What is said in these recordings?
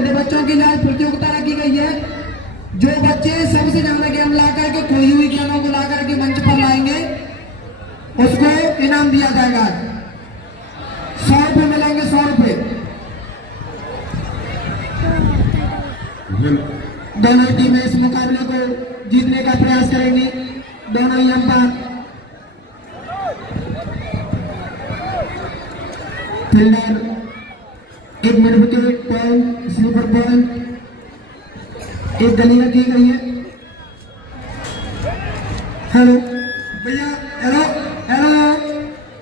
छोटे बच्चों की आज प्रतियोगिता रखी गई है। जो बच्चे सबसे ज्यादा गेम ला करके खोई हुई गेमों को ला करके मंच पर लाएंगे उसको इनाम दिया जाएगा। 100 रुपये मिलेंगे, 100 रुपये। दोनों टीमें इस मुकाबले को जीतने का प्रयास करेंगी। दोनों ही अंपायर, फील्डर, 1 मिनट विकेट, पॉइंट, स्लीपर पॉइंट, एक गली रखी गई है। हेलो भैया, हेलो हेलो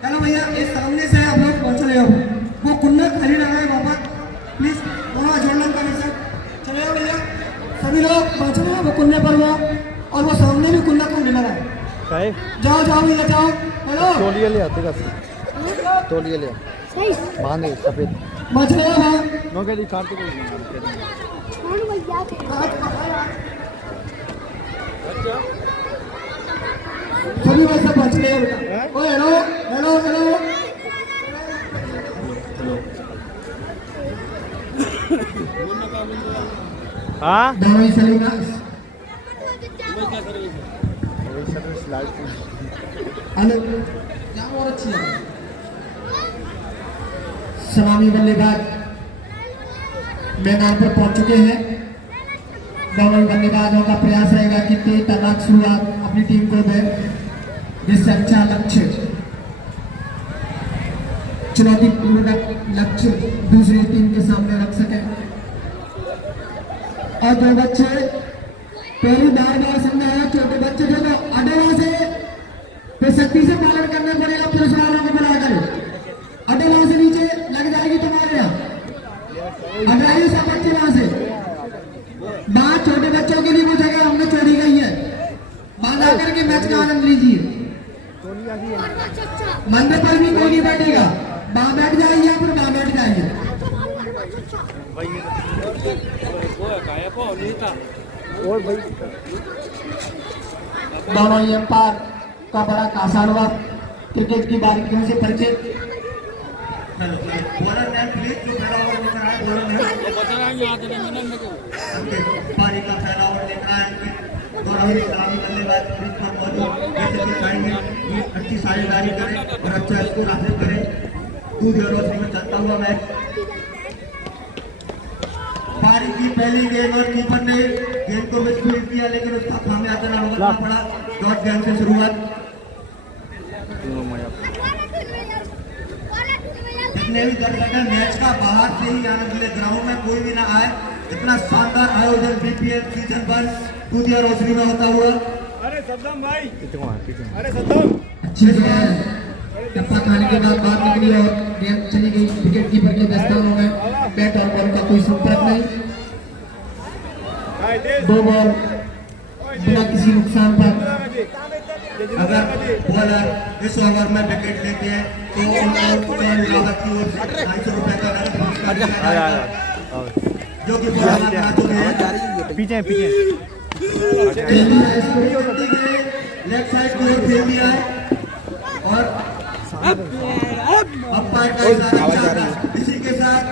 हेलो भैया, इस सामने से आप लोग पहुंच रहे हो, वो कुल्ला खाली लगा है वहाँ पर, प्लीज वहाँ जोड़ने का नहीं सर। चले जाओ भैया, सभी लोग पहुंच रहे हैं वो कुल्ले पर हुआ, और वो सामने भी कुल्ला खाली लगा है। जाओ जाओ भैया जाओ। हेलो तोलिए ले आते तोलिए ले बांधे सफेद पहुंच रहे हो वहाँ। नौकरी काटते सभी वैसे पहुंच रहे हो बेटा। ओ हेलो हेलो हेलो हाँ दोनों सलीना हेलो क्या और अच्छी है। सलामी बल्लेबाज मैदान पर पहुंच चुके हैं। दोनों बल्लेबाजों का प्रयास रहेगा कि तेज तर्राक शुरुआत अपनी टीम को दे, जिससे अच्छा लक्ष्य, चुनौतीपूर्ण लक्ष्य दूसरी टीम के सामने रख सके। और जो बच्चे पहली बार समझाया, छोटे बच्चे जो अडोला से सख्ती से पालन करना पड़ेगा। पुलिस वालों को बुलाकर अडोला से नीचे लग जाएगी तुम्हारे यहाँ। हटाइए सब बच्चे वहां से। बात छोटे बच्चों के लिए वो जगह हमने छोड़ी गई है, बांध आकर के मैच का आनंद लीजिए। मंदिर पर भी कोई नहीं बैठेगा, वहां बैठ जाइए या फिर वहां बैठ जाइए। दोनों ही अंपायर का बड़ा आसान हुआ क्रिकेट की बारीकियों से परिचय। बॉलर नेम प्लीज, जो पहला ओवर लेकर आए बॉलर नेम पारी का पहला ओवर लेकर आए। दोनों ही सलामी बल्लेबाज क्रीज पर मौजूद, जैसे कि चाहेंगे कि अच्छी साझेदारी करें और अच्छा स्कोर हासिल करें। दूध और रोशनी में चलता हुआ मैच। पारी की पहली गेंद और कीपर ने गेंद को मिसफील्ड किया, लेकिन उसका खामियाजा न भुगतना पड़ा। डॉट गेंद से शुरुआत। जितने भी दर्शक हैं मैच का बाहर से ही आनंद ले, ग्राउंड में कोई भी ना आए। इतना शानदार आयोजन बीपीएल सीजन 1 दूध और रोशनी में होता हुआ। अरे सद्दाम भाई, अरे सद्दाम अच्छी टप्पा खाने के बाद बाहर निकली और गेंद चली गई विकेट कीपर के दस्तानों में। बैट और बॉल का कोई संपर्क नहीं। 2 बॉल बिना किसी नुकसान पर। अगर बॉलर इस ओवर में विकेट लेते हैं तो उनको लागत की ओर से 250 रुपए का नगद पुरस्कार दिया जाएगा, जो कि बॉलर आ चुके हैं। पीछे पीछे लेफ्ट साइड की ओर खेल दिया है और अंपायर का इशारा चलता है। इसी के साथ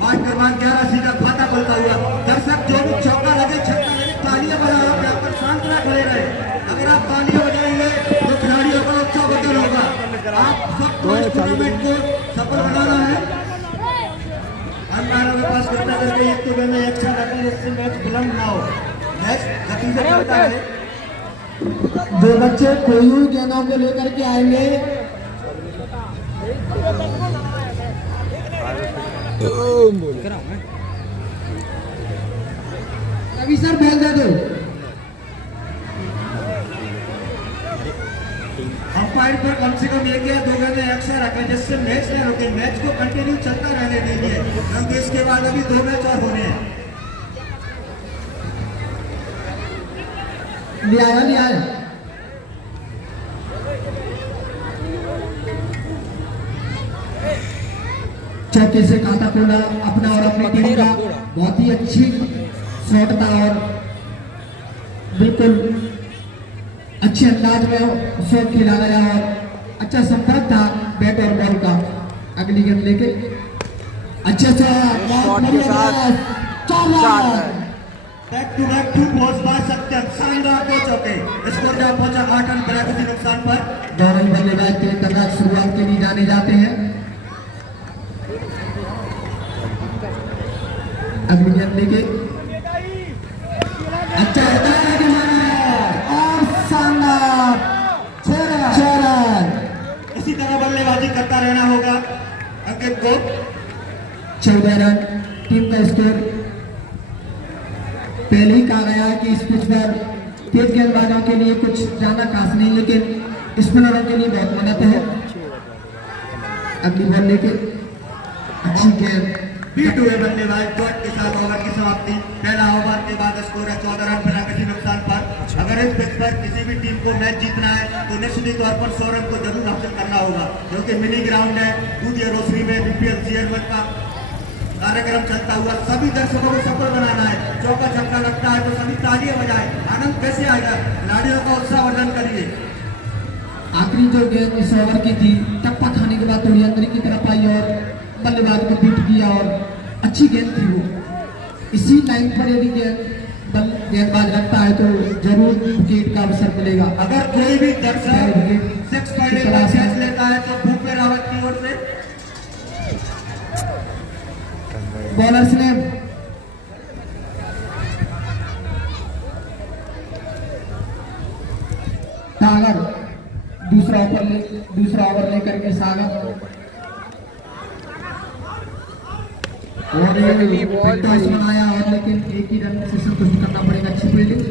वार्ड क्रमांक 11 सीधा खाता खुलता हुआ। दर्शक जो भी चौका लगे छक्का लगे तालियां बजाओ, आप यहाँ पर शांत ना खड़े रहे। अगर आप तालियां बजाएंगे तो खिलाड़ियों का उत्साह बदल होगा। आप सबको इस टूर्नामेंट को सफल बनाना है। अंपायरों के पास कृपया करके एक तो में एक्शन रखें जिससे मैच विलंब ना हो। मैच गति से चलता है। जो बच्चे कोई हुई गेंदों को लेकर के आएंगे अभी सर बॉल दे दो। अंपायर पर कम से कम 1 या 2 गेंदें एक्स्ट्रा रखें जिससे मैच न रुके। मैच को कंटिन्यू चलता रहने दीजिए, क्योंकि इसके बाद अभी 2 मैच और होने हैं। ले आया चौके से खाता खोला अपना और अपनी टीम का। बहुत ही अच्छी शॉट था और बिल्कुल अच्छे अंदाज में शॉट खेला गया और अच्छा संपर्क था बैट और बॉल का। अगली गेंद लेके अच्छा 4 रन। बैक टू 2 बार सत्यम शानदार 2 चौके। स्कोर जहां पहुंचा 8 रन बिना किसी नुकसान पर। दोनों ही बल्लेबाज तेज अंदाज शुरुआत के लिए जाने जाते हैं। अगली गेंद लेके अच्छा होता है कि और शानदार 6 रन। इसी तरह बल्लेबाजी करता रहना होगा अंकित को। 14 रन टीम का स्कोर। पहले ही कहा गया है कि इस पिच पर तेज गेंदबाजों के लिए कुछ ज्यादा खास नहीं, लेकिन स्पिनरों के लिए बहुत मदद है। अगली बॉल लेके अच्छी गेंद। B2 है बल्लेबाज डॉट के साथ ओवर की समाप्ति। पहला ओवर के बाद स्कोर है 14 रन बिना किसी नुकसान पर। अगर इस पिच पर किसी भी टीम को मैच जीतना है तो निश्चित तौर पर 100 रन को जरूर हासिल करना होगा, क्योंकि मिनी ग्राउंड है। दूसरी रोशनी में BPL चेयरमैन का कार्यक्रम चलता हुआ सभी दर्शकों को सफल बनाना है। चौका छक्का लगता है तो सभी तालियां बजाएं। आनंद कैसे आएगा? खिलाड़ियों का उत्साहवर्धन करिए। आखिरी जो गेंद इस ओवर की थी, टप्पा खाने के बाद थोड़ी अंदर की तरफ आई और बल्लेबाज को बीट किया और अच्छी गेंद थी वो। इसी लाइन पर यदि गेंदबाज रखता है तो जरूर विकेट का अवसर मिलेगा। अगर कोई भी दर्शक 6 पॉइंट का कैच लेता है तो भूपे रावत की ओर से बॉलर्स ने सागर दूसरा ओवर लेकर के सागर टॉस बनाया और लेकिन एक ही रन से संतुष्ट करना पड़ेगा। अच्छी फील्डिंग,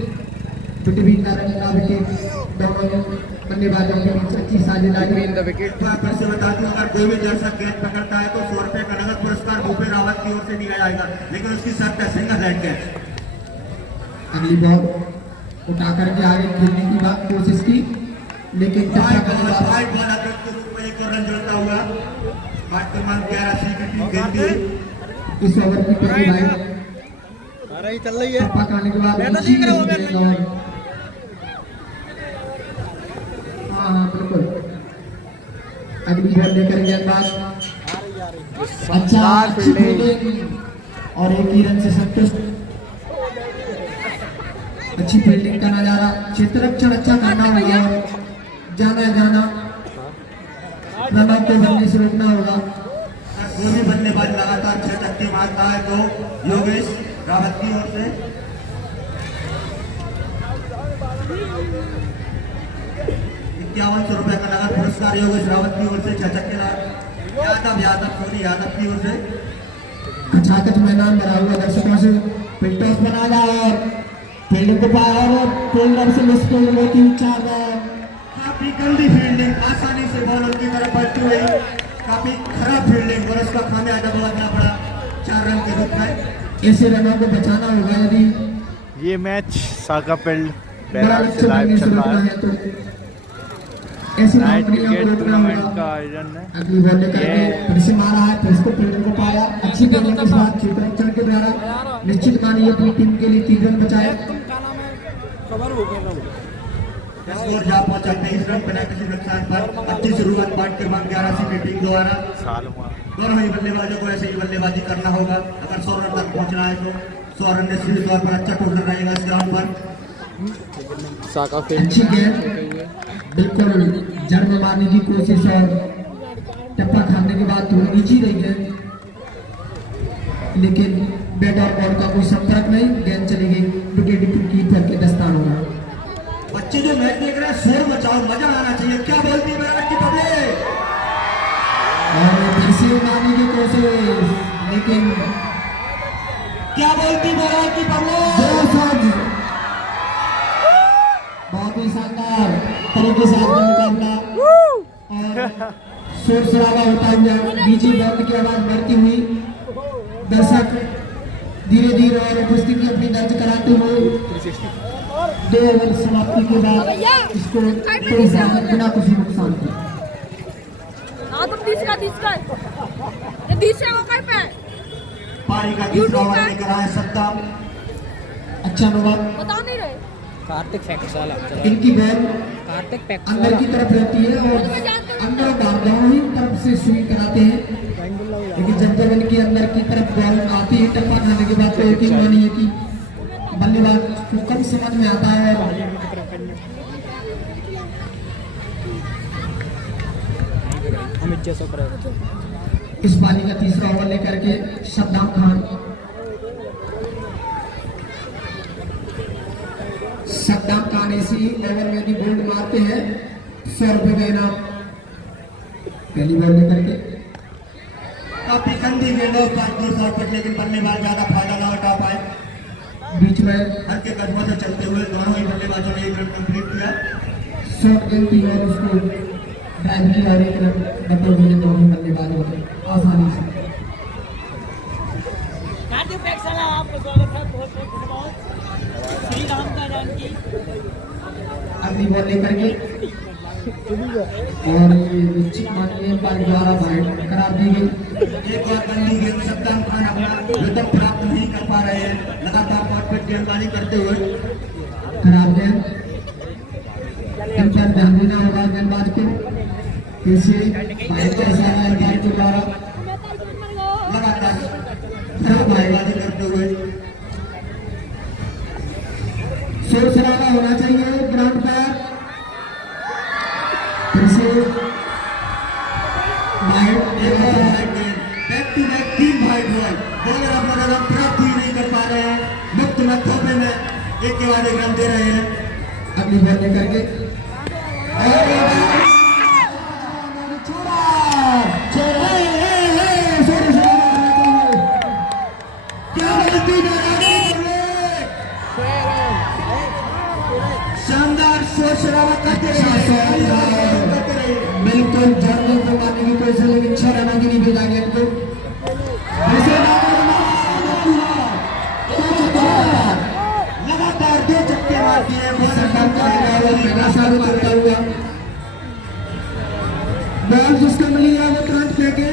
विकेट का रन का विकेट, दोनों बल्लेबाजों के बीच अच्छी साझेदारी। फिर से बता दूं, अगर कोई भी दर्शक गेंद पकड़ता है तो 100 रुपए का नगद पुरस्कार भूपे रावत की ओर से दिया जाएगा, लेकिन उसकी शर्त है सिंगल हैंड कैच। अगली बॉल उठा करके आगे खेलने की बात कोशिश की, लेकिन वाइड बॉल अतिरिक्त के रूप में एक और रन जोड़ता हुआ वार्ड क्रमांक 11 सी की टीम खेलती है। इस ओवर की पहली बाइट चल रही है। टप्पा खाने के बाद अच्छी गेंद और हाँ बिल्कुल। अगली बॉल लेकर गेंदबाज अच्छी फील्डिंग और एक ही रन से संतुष्ट। अच्छी फील्डिंग का नजारा, क्षेत्ररक्षण अच्छा करना होगा और जाना रनों को बनने से रोकना होगा। कोई भी बल्लेबाज लगातार 6 छक्के मारता है तो योगेश रावत की ओर से 5100 रुपए का नगद पुरस्कार योगेश रावत की ओर से। 6 छक्के यादव की ओर से खचाखच मैदान भरा हुआ दर्शकों से। टॉस बनाया और फील्डिंग को पाया और फील्डर से मिस कर लेती 4 रन। काफी गंदी फील्डिंग, आसानी से बॉल उनकी तरफ बढ़ती हुई, काफी खराब फील्डिंग और उसका खामियाजा भुगतना पड़ा 4 रन के रूप में। ऐसे रनों को बचाना होगा यदि ये मैच साकाफील्ड बैराज से लाइव चल रहा है। तो ऐसी नाइट कंपनियों को क्रिकेट रोकना टूर्नामेंट होगा। का आयोजन है। अगली बॉल लेकर के फिर से मारा है, फिर इसको फील्डर को पाया। अच्छी फील्डिंग के साथ क्षेत्ररक्षण के द्वारा निश्चित मानिए अपनी टीम के लिए 3 रन बचाए। स्कोर जहां पहुंचा 23 रन बिना किसी नुकसान पर। अच्छी शुरुआत वार्ड क्रमांक 11 सी की टीम द्वारा। दोनों ही बल्लेबाजों को ऐसे ही बल्लेबाजी करना होगा अगर 100 रन तक पहुंचना है तो। 100 रन निश्चित तौर पर अच्छा टोटल रहेगा इस ग्राउंड पर। अच्छी गेंद बिल्कुल जड़ में मारने की कोशिश और टप्पा खाने के बाद थोड़ी नीची रही है, लेकिन बैट और बॉल का कोई संपर्क नहीं। गेंद चली गई विकेट कीपर के दस्तानों में। बच्चे जो मैच देख रहे हैं शोर मचाओ, मजा आना चाहिए। क्या बोलती है मेरा की पब्लिक? और फिर से मारने की कोशिश, लेकिन क्या बोलती मेरा की पब्लिक? बहुत ही शानदार तरीके से आपका मुकाबला और शोर शराबा होता हुआ बीजी बॉल की आवाज बढ़ती हुई, दर्शक धीरे धीरे और उपस्थिति अपनी दर्ज कराते हुए 2 ओवर समाप्ति के बाद इसको बिना किसी नुकसान के पारी का दूसरा ओवर लेकर आए सत्ताम। अच्छा अनुभव। बता नहीं रहे। कार्तिक फैक्साला इनकी बॉल कार्तिक अंदर फैक्साला की तरफ रहती है और अंदर दोनों ही तरफ से स्विंग कराते हैं, लेकिन जब इनकी अंदर अंदर की तरफ बॉल आती है, टप्पा खाने के बाद तो यकीन मानिए कि बल्लेबाज को कम समझ में आता है। और अमित जैसा पर इस पारी का तीसरा ओवर लेकर के सद्दाम खान इसी ओवर में भी बोल्ड मारते हैं। 100 रुपए का इनाम पहली बॉल लेकर के। काफी गंदी गेंदों पर दूर पर, लेकिन बल्लेबाज ज्यादा फायदा ना उठा पाए। बीच में हल्के कदमों से चलते हुए दोनों ही बल्लेबाजों ने 1 रन कंप्लीट किया। शॉट गेंद थी और उसको ड्राइव किया और 1 रन डबल हुए दोनों बल्लेबाजों ने आसानी से। आपका स्वागत है, बहुत बहुत धन्यवाद। श्री राम का जानकी अगली बॉल लेकर के और ये निश्चित मानिए बाल द्वारा बाहर करार दी गई। एक और गंदी गेंद सद्दाम खान अपना विकेट प्राप्त नहीं कर पा रहे हैं, लगातार कॉर्ट पे गेंदबाजी करते हुए। खराब गेंद, इन पर ध्यान देना होगा गेंदबाज को। कैसे बाहर कैसा है बाल के द्वारा लगातार खराब है, गेंदबाजी करते हुए। शोर शराबा होना चाहिए ग्राउंड पर। फिर से back to back 3 wide ball, bowler अपना रन प्राप्त ही नहीं कर पा रहे हैं। मुक्त मौके में एक के बाद एक रन दे रहे हैं। अगली बॉल लेकर के शानदार शोर शराबा करते रहे। बिल्कुल जर्मन को मारने की कोशिश, लेकिन 6 रन की नहीं भेजा गया इनको। लगातार 2 छक्के मार दिए। बॉल जिसका मिली है वो तुरंत फेंके।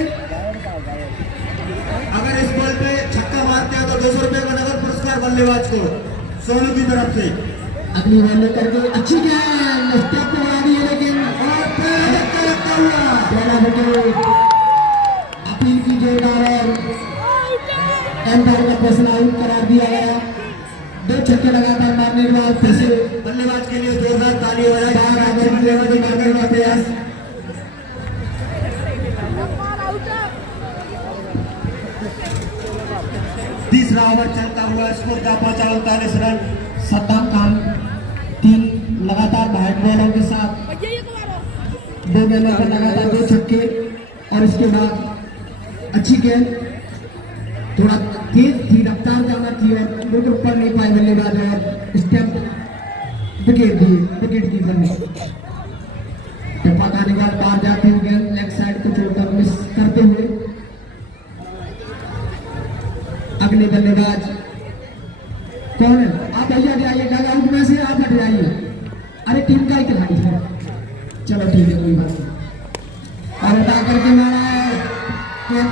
अगर इस बॉल पे छक्का मारते हैं तो 200 रुपए का नगद पुरस्कार बल्लेबाज को सोनू की तरफ से। अगली बॉल लेकर के अच्छी गेंद स्टेप पे मारी है, लेकिन अपील की जोरदार और एम्पायर का फैसला आउट करार दिया गया। 2 छक्के लगातार मारने के बाद फिर से बल्लेबाज के लिए जोरदार ताली हो जाए। बल्लेबाजी करने का प्रयास। तीसरा ओवर चलता हुआ, स्कोर का पहुंचा 39 रन। सद्दाम खान 3 लगातार वाइड बॉलों के साथ 2 गेंदों पर लगातार 2 छक्के और इसके बाद अच्छी गेंद थोड़ा तेज थी, रफ्तार ज्यादा थी और बिल्कुल पड़ नहीं पाए बल्लेबाज और स्टेप विकेट कीपर ने टप्पा खाने के बाद बाहर जाती हुई गेंद लेग साइड को छोड़कर मिस करते हुए। अगले बल्लेबाज कौन है? आप भैया जाइए डग आउट में से, आप हट जाइए। अरे टीम का ही खिलाड़ी है, चलो ठीक है कोई बात नहीं। और उठा करके मारा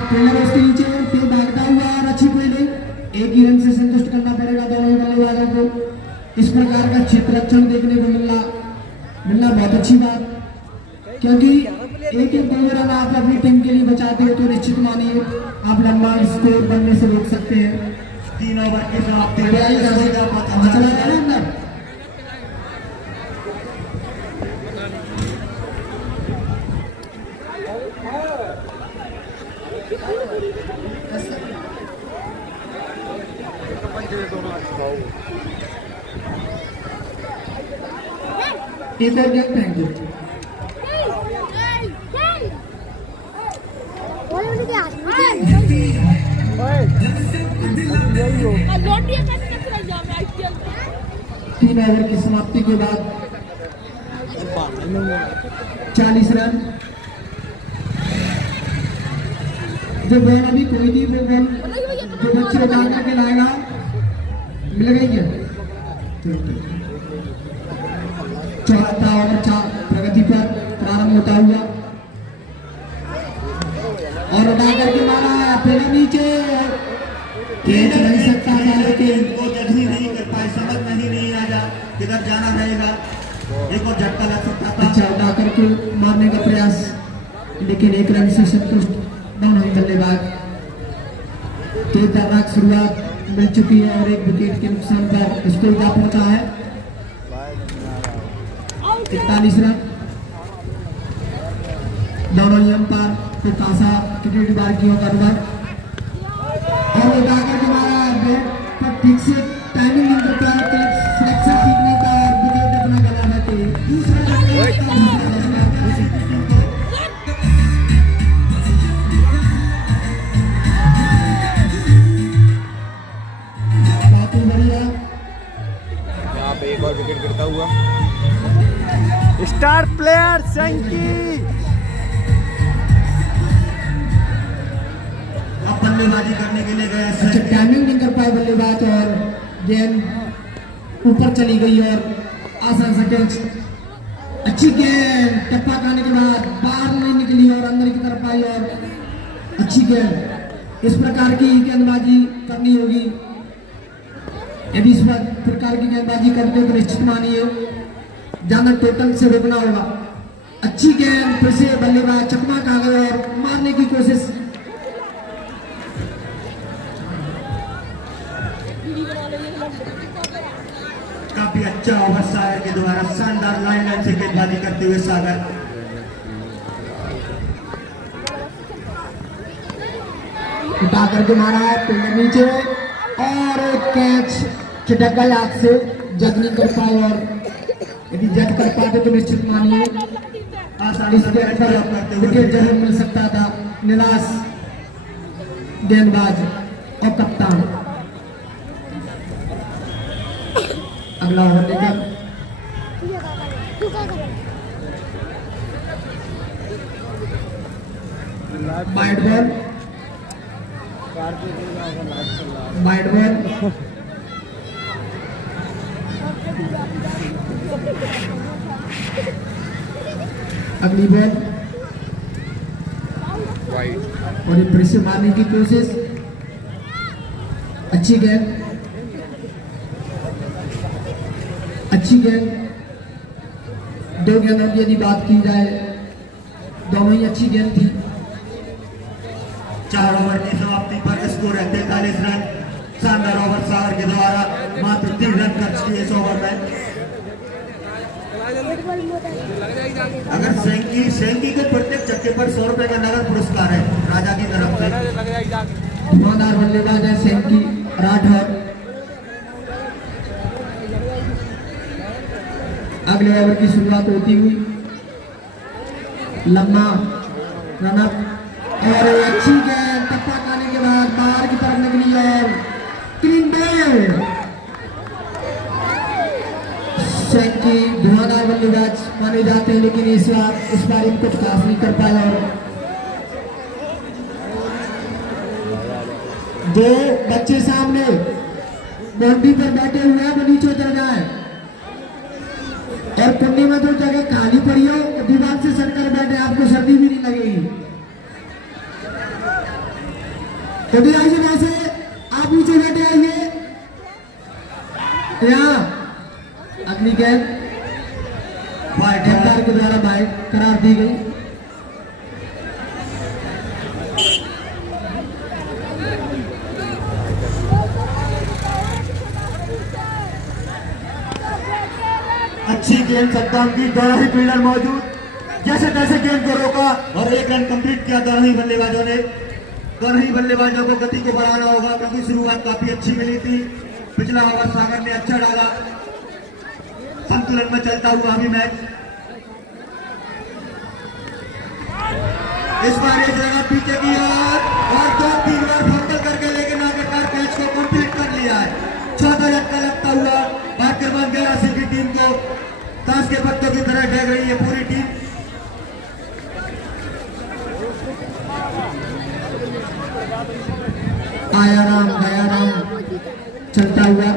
ट्रेलर उसके नीचे तेज भागता हुआ और अच्छी फील्डिंग। 1 ही रन से संतुष्ट करना पड़ेगा दोनों ही बल्लेबाजों को। इस प्रकार का क्षेत्ररक्षण देखने को मिलना बहुत अच्छी बात, क्योंकि एक रन आप अपनी टीम के लिए बचाते हो तो निश्चित मानिए आप लंबा स्कोर बनने से रोक सकते हैं। 3 ओवर की समाप्ति। चला गया अंदर। एक और गेम फेंक दो। तीन ओवर की समाप्ति के बाद 40 रन। जो बॉल अभी कोई नहीं, वो बॉल जो बच्चे उतार करके लाएगा मिल गई क्या? 74 ओवर प्रगति पर प्रारंभ होता हुआ और उठा करके मारा फिर नीचे खेल नहीं सकता था, लेकिन वो जल्दी नहीं कर पाए, समझ नहीं आया किधर जाना रहेगा। एक और झटका लग सकता था। अच्छा उठा करके मारने का प्रयास, लेकिन 1 रन से संतुष्ट दोनों ही बल्लेबाज। शुरुआत मिल चुकी है और एक विकेट के नुकसान पर स्कोर जा पहुंचा है 41 रन। दोनों ही अंपायर को कासा क्रिकेट बारीकियों का अनुमान और उठाकर के मारा बैट पर ठीक से टाइमिंग नहीं कर पाया तो सिलेक्शन ठीक नहीं था और विकेट अपना गला बैठे दूसरा काफी बढ़िया यहाँ पे एक और विकेट गिरता हुआ स्टार प्लेयर सैंकी। अब बल्लेबाजी करने के लिए गया अच्छा टाइमिंग नहीं कर पाए बल्लेबाज और गेंद ऊपर चली गई और आसान सा कैच। अच्छी गेंद टप्पा खाने के बाद बाहर नहीं निकली और अंदर की तरफ आई और अच्छी गेंद। इस प्रकार की गेंदबाजी करनी होगी। यदि इस प्रकार की गेंदबाजी करते हो तो निश्चित मानिए ज्यादा टोटल से रोकना होगा। अच्छी गेंद फिर से बल्लेबाज चकमा खा गए और मारने की कोशिश। काफी अच्छा ओवर सागर के द्वारा शानदार लाइन से गेंदबाजी करते हुए सागर उठा करके मारा है फिल्डर नीचे और एक कैच छिटक गया हाथ से जज नहीं कर पाए और यदि जज कर पाते तो निश्चित मानिए आसानी इस से गेंद पर करते हुए विकेट जरूर मिल सकता था। निराश गेंदबाज और कप्तान। अगला ओवर लेकर वाइड बॉल वाइड बॉल अगली बॉल और ये फिर से मारने की कोशिश। अच्छी गेंद अच्छी गेंद। दो गेंदों की यदि बात की जाए दोनों ही अच्छी गेंद थी। 4 ओवर की समाप्ति पर स्कोर है 43 रन। शानदार ओवर सागर के द्वारा मात्र 3 रन खर्च किए इस ओवर में। अगर सेंकी के प्रत्येक छक्के पर 100 रुपए का नगद पुरस्कार है राजा की तरफ से। धुआंधार बल्लेबाज है सेंकी राठौर। अगले ओवर की शुरुआत होती हुई लम्बा रनअप और अच्छी गेंद टप्पा खाने के बाद बाहर की तरफ निकली और क्लीन बेल। सेंकी धुआंधार बल्लेबाज माने जाते हैं लेकिन इस बार इनको कुछ खास नहीं कर पाया और दो बच्चे सामने बाउंड्री पर बैठे हुए हैं वो नीचे उतर जाए और कुंडी में जो जगह खाली पड़ी हो दीवार से सटकर बैठे आपको सर्दी भी नहीं लगेगी। तो भी आइए वैसे आप नीचे बैठे आइए। यहाँ अगली गेंद गेंददार के द्वारा बाइट करार दी गई। अच्छी गेंद सद्दाम की। दोनों ही फील्डर मौजूद जैसे तैसे गेंद को रोका और 1 रन कंप्लीट किया दोनों ही बल्लेबाजों ने। दोनों ही बल्लेबाजों को गति को बढ़ाना होगा क्योंकि शुरुआत काफी अच्छी मिली थी। पिछला ओवर सागर ने अच्छा डाला। संतुलन में चलता हुआ अभी मैच। इस बार एक जगह पीछे की और 2-3 बार फंबल करके लेकिन आखिरकार कैच को कंप्लीट कर लिया है। चौथा झटका लगता हुआ बात क्रमांक 11 की टीम को ताश के पत्तों की तरह ढह रही है पूरी टीम। आया राम गया राम चलता हुआ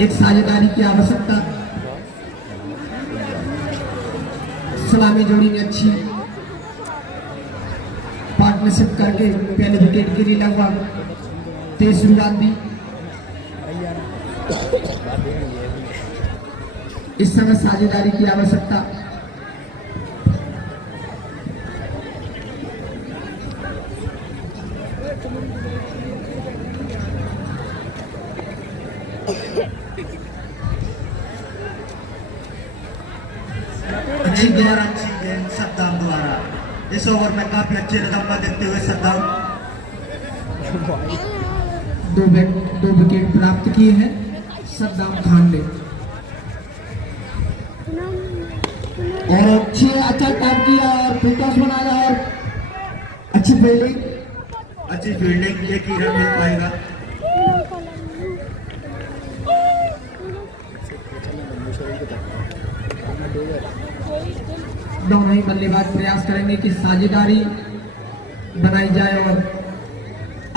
एक साझेदारी की आवश्यकता। सलामी जोड़ी ने अच्छी पार्टनरशिप करके पहले विकेट के लिए लगभग तेज शुरुआत दी। इस समय साझेदारी की आवश्यकता। द्वारा अच्छी गेंद सद्दाम द्वारा। इस ओवर में काफी अच्छे रकम देते हुए सद्दाम 2 विकेट प्राप्त किए हैं सद्दाम खान ने। और अच्छा काम किया और फुल टॉस बनाया और अच्छी फील्डिंग। एक ही रन मिल पाएगा। दोनों ही बल्लेबाज प्रयास करेंगे कि साझेदारी बनाई जाए और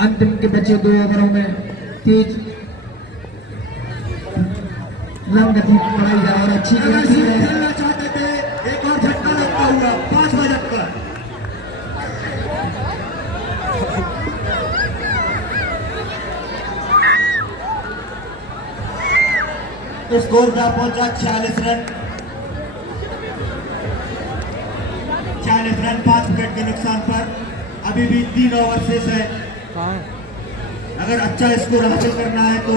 अंतिम के बचे 2 ओवरों में तेज लंब गति बनाई जाए और अच्छी अगर गेंद सिर्फ है। खेलना चाहते थे एक और झटका लगता हुआ 5 बजे पर। स्कोर क्या पहुंचा 46 रन। 5 विकेट के नुकसान पर अभी भी 3 ओवर शेष है। अगर अच्छा स्कोर हासिल करना है तो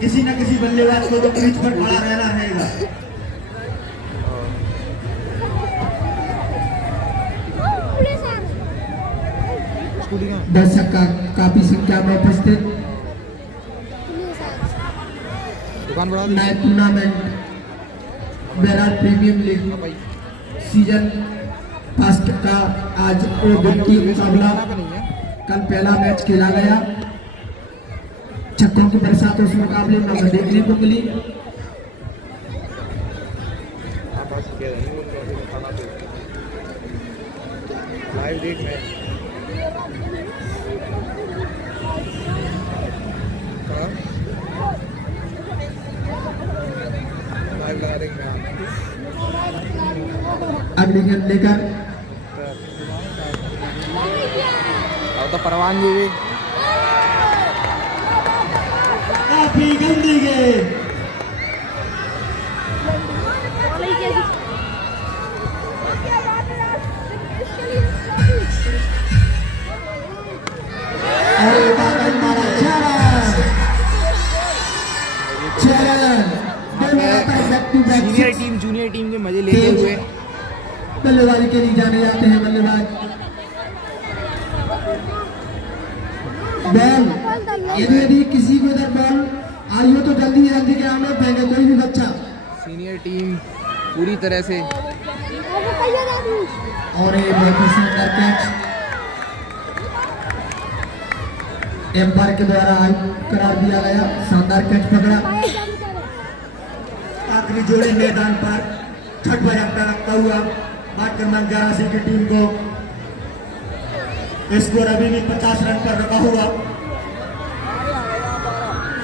किसी न किसी बल्लेबाज को तो क्रीज पर खड़ा रहना रहेगा। दर्शक का काफी संख्या में उपस्थित दुकान बढ़ा match tournament barrage premium league season 5 का आज ओबीटी मुकाबला कल पहला मैच खेला गया। छक्कों की बरसात उस मुकाबले में हमें देखने को मिली। लाइव देख मैच लाइव लगा देंगे। अगली गेंद लेकर अब तो परवान जी भी काफी गंदी गेंद। और बादल मारा 6 run. Senior team junior team के मजे लेते हुए बल्लेबाजी के लिए जाने जाते हैं बल्लेबाज। बॉल यदि किसी को इधर बॉल आई हो तो जल्दी जल्दी के आगे फेंके कोई भी बच्चा। सीनियर टीम पूरी तरह से और ये बहुत ही सुंदर कैच एम्पायर के द्वारा करार दिया गया। शानदार कैच पकड़ा। आखिरी जोड़ी मैदान पर छठ बजे रखता हुआ वार्ड क्रमांक 81 की टीम को स्कोर अभी भी 50 रन पर रखा हुआ।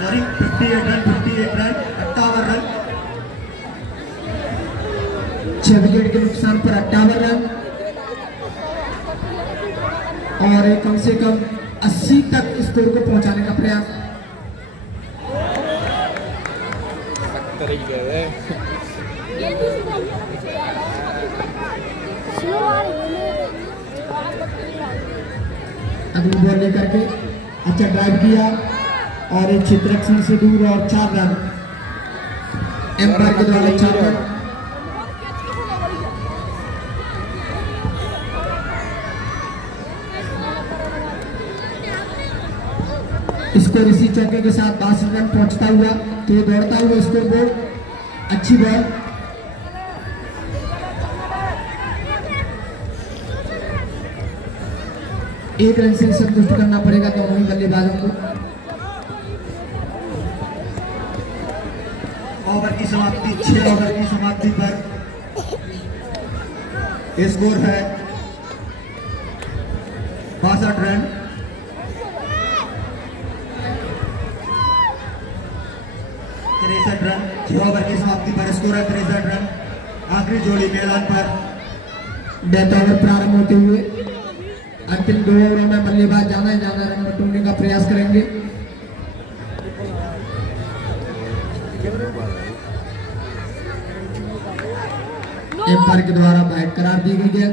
सॉरी 58 रन 58 रन 6 विकेट के नुकसान पर 58 रन और ये कम से कम 80 तक स्कोर को पहुंचाने का प्रयास। अगली बॉल लेकर के अच्छा ड्राइव किया और एक क्षेत्ररक्षण से दूर और 4 रन एम्पायर के द्वारा 4 रन। स्कोर इसी चौके के साथ 62 रन पहुंचता हुआ तो ये दौड़ता हुआ स्कोर बोर्ड। अच्छी बॉल एक रन से संतुष्ट करना पड़ेगा दोनों ही बल्लेबाजों को। ओवर की समाप्ति 6 ओवर की समाप्ति पर स्कोर है 62 रन। 63 रन 6 ओवर की समाप्ति पर स्कोर है 63 रन। आखिरी जोड़ी मैदान पर डेथ ओवर प्रारंभ होते हुए अंतिम 2 ओवरों में बल्लेबाज जाना रन बटोरने का प्रयास करेंगे। एम्पायर के द्वारा बैट करार दी गई है।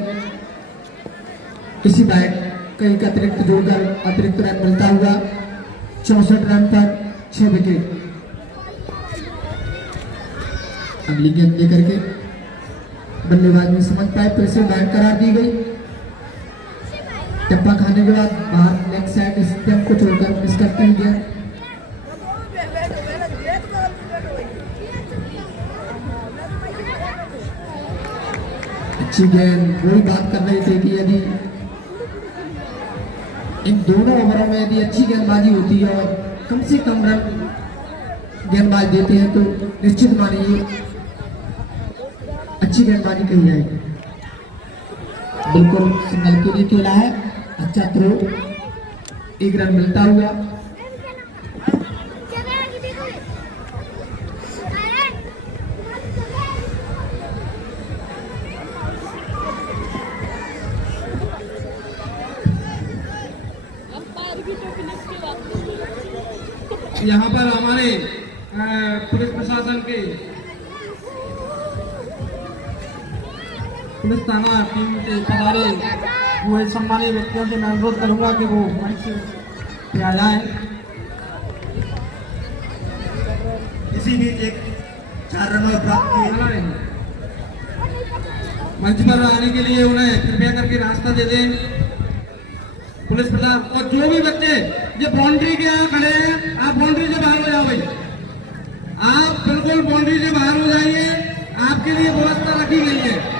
किसी बैट कहीं का अतिरिक्त जोड़कर अतिरिक्त रन मिलता हुआ 64 रन पर 6 विकेट। अगली गेंद लेकर के बल्लेबाज नहीं समझ पाए, फिर से बैट करार दी गई। टप्पा खाने के बाद बाहर लेग साइड स्टंप को छोड़कर मिस करते हैं गेंद। अच्छी गेंद। वही बात कर रहे थे कि यदि इन दोनों ओवरों में यदि अच्छी गेंदबाजी होती है और कम से कम रन गेंदबाज देते हैं तो निश्चित मानिए अच्छी गेंदबाजी कही जाएगी। बिल्कुल सिंगल के लिए खेला है, अच्छा थ्रो, 1 रन मिलता हुआ। यहाँ पर हमारे पुलिस प्रशासन के पुलिस थाना टीम के पधारे हुए सम्मानित व्यक्तियों से मैं अनुरोध करूंगा कि वो मंच पे आ जाएं। इसी बीच एक 4 रनों प्राप्त किए। मंच पर आने के लिए उन्हें कृपया करके रास्ता दे दें पुलिस प्रशासन। और जो भी बच्चे जो बाउंड्री के यहाँ खड़े हैं, आप बाउंड्री से बाहर हो जाओ भाई, आप बिल्कुल बाउंड्री से बाहर हो जाइए, आपके लिए व्यवस्था रखी गई है।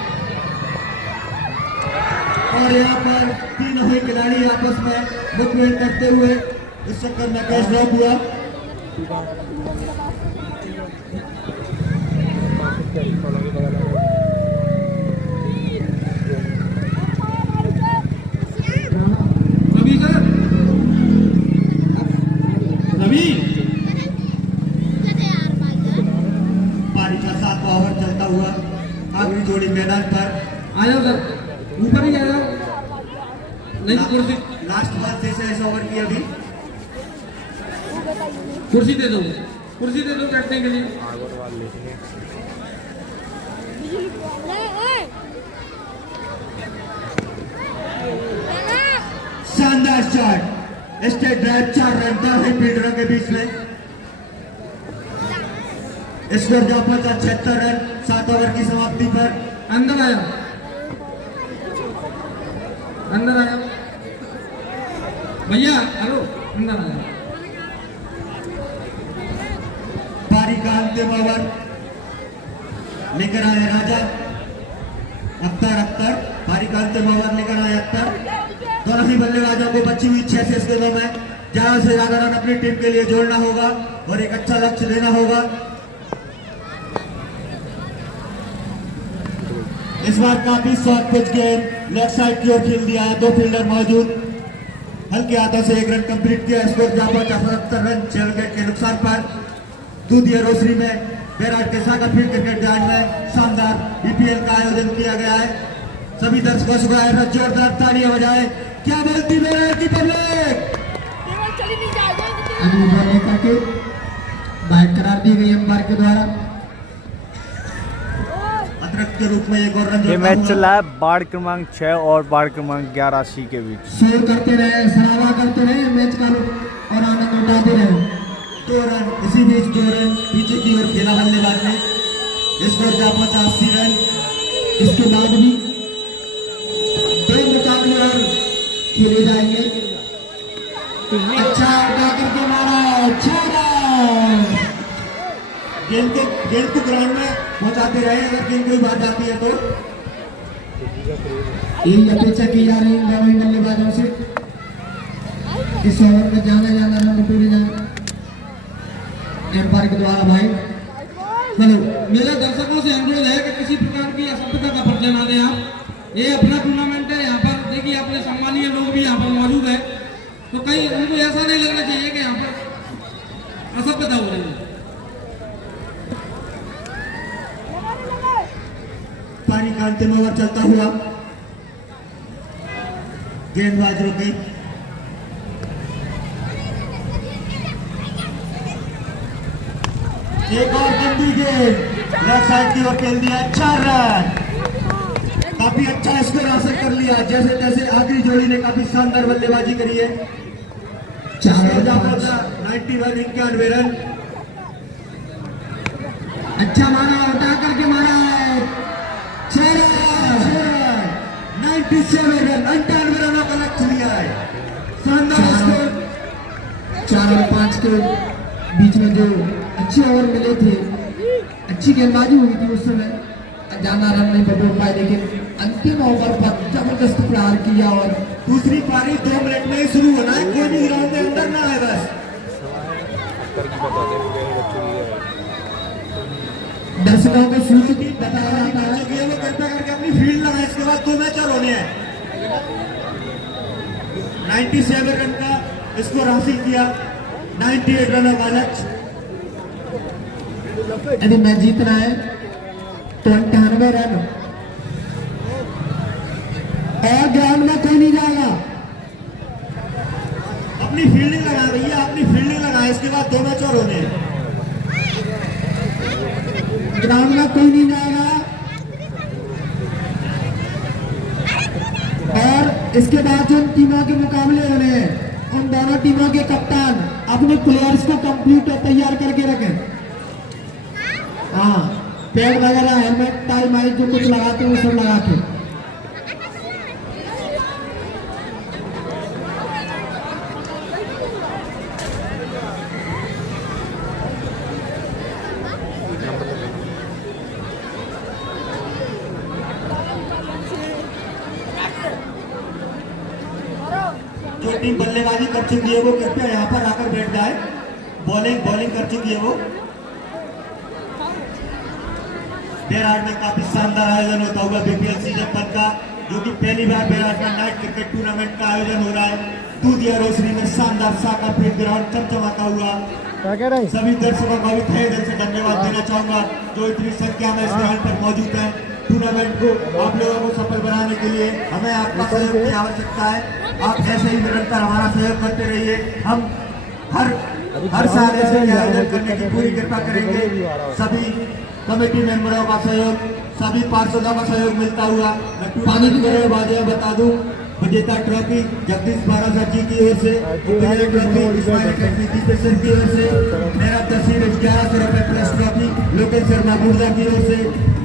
और यहाँ पर तीनों ही खिलाड़ी आपस में मुठभेड़ करते हुए इस चक्कर में कैच ड्रॉप हुआ। रवि सर, रवि पारी का 7वां ओवर चलता हुआ आखिरी जोड़ी मैदान पर। आ जाओ सर, ऊपर ही आ जाओ। नहीं कुर्सी, लास्ट बॉल से इस ओवर की अभी कुर्सी दे दो, कुर्सी दे दो बैठने के लिए। शानदार शॉट, स्टेट ड्राइव, 4 रन का है फील्डरों के बीच में। स्कोर जहाँ पहुंचा 76 रन 7 ओवर की समाप्ति पर। अंदर आया, अंदर आया भैया, हेलो अंदर आया। पारी का अंतिम ओवर लेकर आए राजा अख्तर। पारी का अंतिम ओवर लेकर आए अख्तर। दोनों ही बल्लेबाजों को बची हुई 6 गेंदों में ज्यादा से ज्यादा रन अपनी टीम के लिए जोड़ना होगा और एक अच्छा लक्ष्य लेना होगा। इस बार काफी शॉर्ट पिच गेंद लेफ्ट साइड की ओर खेल दिया है, 2 फील्डर मौजूद। हल्के हाथों से 1 रन कंप्लीट किया। स्कोर जहां पहुंचा 77 रन 6 विकेट के नुकसान पर। दूधिया रोसरी में बैराट के सागर फील्ड क्रिकेट ग्राउंड में शानदार बीपीएल का आयोजन किया गया है। सभी दर्शकों से जोरदार तालियां बजाएं। क्या बोलती बैराट की पब्लिक? अगली बॉल लेकर के बैट करार दी गई अंपायर के द्वारा। अतिरिक्त के रूप में एक और रन ये मैच चला है वार्ड क्रमांक 6 और वार्ड क्रमांक 11C के बीच। शोर करते रहे, सरावा करते रहे, मैच का और आनंद उठाते रहे। 2 रन, इसी बीच 2 रन पीछे की ओर खेला बल्लेबाज ने। स्कोर जहां पहुंचा 80 रन। इसके बाद भी 2 मुकाबले और खेले जाएंगे। अच्छा उठा करके मारा, 6 रन। गेंद को ग्राउंड में पहुंचाते रहे। अगर गेंद कोई बात आती है तो यही अपेक्षा की जा रही है दोनों बल्लेबाजों से। इस ओवर में जाना रन पूरे जाए एम्पायर के द्वारा। भाई चलो, मेरे दर्शकों से अनुरोध है कि किसी प्रकार की असभ्यता का परिचय ना दें आप। ये अपना टूर्नामेंट है, यहाँ पर देखिए अपने सम्मानीय लोग भी यहाँ पर मौजूद है, तो कहीं उनको ऐसा नहीं लगना चाहिए कि यहाँ पर असभ्यता हो रही है। पारी का अंतिम ओवर चलता हुआ गेंदबाज रुके। एक और गंदी गेंद लेफ्ट साइड की ओर खेल दिया, 4 रन। काफी अच्छा स्कोर हासिल कर लिया। जैसे तैसे आखिरी जोड़ी ने काफी शानदार बल्लेबाजी करी है। 91 रन। अच्छा मारा, उठा करके मारा है। 97 रन 98 रनों का लक्ष्य लिया है। शानदार स्कोर। 4 और 5 के बीच में जो अच्छे ओवर मिले थे, अच्छी गेंदबाजी हुई थी उस समय, ज्यादा रन नहीं बटोर पाए, लेकिन अंतिम ओवर पर जबरदस्त प्रहार किया और दूसरी पारी 2 मिनट में ही शुरू होना है, कोई भी ग्राउंड के अंदर ना है बस। दर्शकों को शुरू की बताया जाता है वो कृपया करके अपनी फील्ड लगाए, इसके बाद 2 मैच और होने हैं। 97 रन का स्कोर हासिल किया, 98 रनों का लक्ष्य। यदि मैच जीतना है तो 98 रन और ग्राउंड में कोई नहीं जाएगा। अपनी फील्डिंग लगाए भैया, अपनी फील्डिंग लगाए, इसके बाद 2 मैच और होने हैं। ग्राउंड में कोई नहीं जाएगा और इसके बाद जिन टीमों के मुकाबले हो रहे हैं, उन दोनों टीमों के कप्तान अपने प्लेयर्स को कंप्लीट तैयार करके रखें। हाँ, पैड वगैरह, हेलमेट, टाई माइक जो कुछ लगाते हैं वो सब लगा के। जो टीम बल्लेबाजी कर चुकी है वो कृपया यहाँ पर आकर बैठ जाए। बॉलिंग कर चुकी है वो। बेराट में काफी शानदार आयोजन होता हुआ बीपीएल सीजन 1 का, जो कि पहली बार बेराट में नाइट क्रिकेट टूर्नामेंट का आयोजन हो रहा है। दूध या रोशनी में शानदार साका फील्ड ग्राउंड चमचमाता हुआ। सभी दर्शकों का भी तहे दिल से धन्यवाद देना चाहूंगा जो इतनी संख्या में इस ग्राउंड पर मौजूद है। टूर्नामेंट को आप लोगों को सफल बनाने के लिए हमें आपका सहयोग की आवश्यकता है। आप ऐसे ही निरंतर हमारा सहयोग करते रहिए। हम हर साल ऐसे ही आयोजन करने की पूरी कृपा करेंगे। सभी कमेटी मेंबरों का सहयोग, सभी पार्षदों का सहयोग मिलता हुआ पानी की बड़े बता दूं, विजेता ट्रॉफी जगदीश बारासत जी की ओर से, ट्रॉफी इस्माइल की ओर से, मेरा तहसील 1100 रुपए प्लस ट्रॉफी लोकेश शर्मा गुर्जा की ओर से,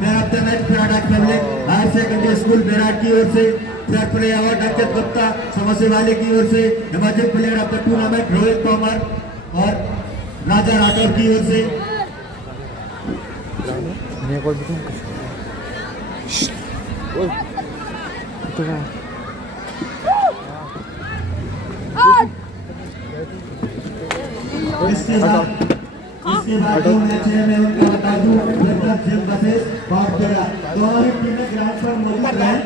मेरा तमेट product public higher secondary school Berat की ओर से, fair play award Ankit Gupta समोसे वाले की ओर से, Himachal player of the tournament Rohit Tomar और राजा राठौर की ओर से। इसके बाद जो मैच है मैं उनका बता दूं, बहुत बड़ा दोनों ही टीमें ग्राउंड पर मौजूद हैं।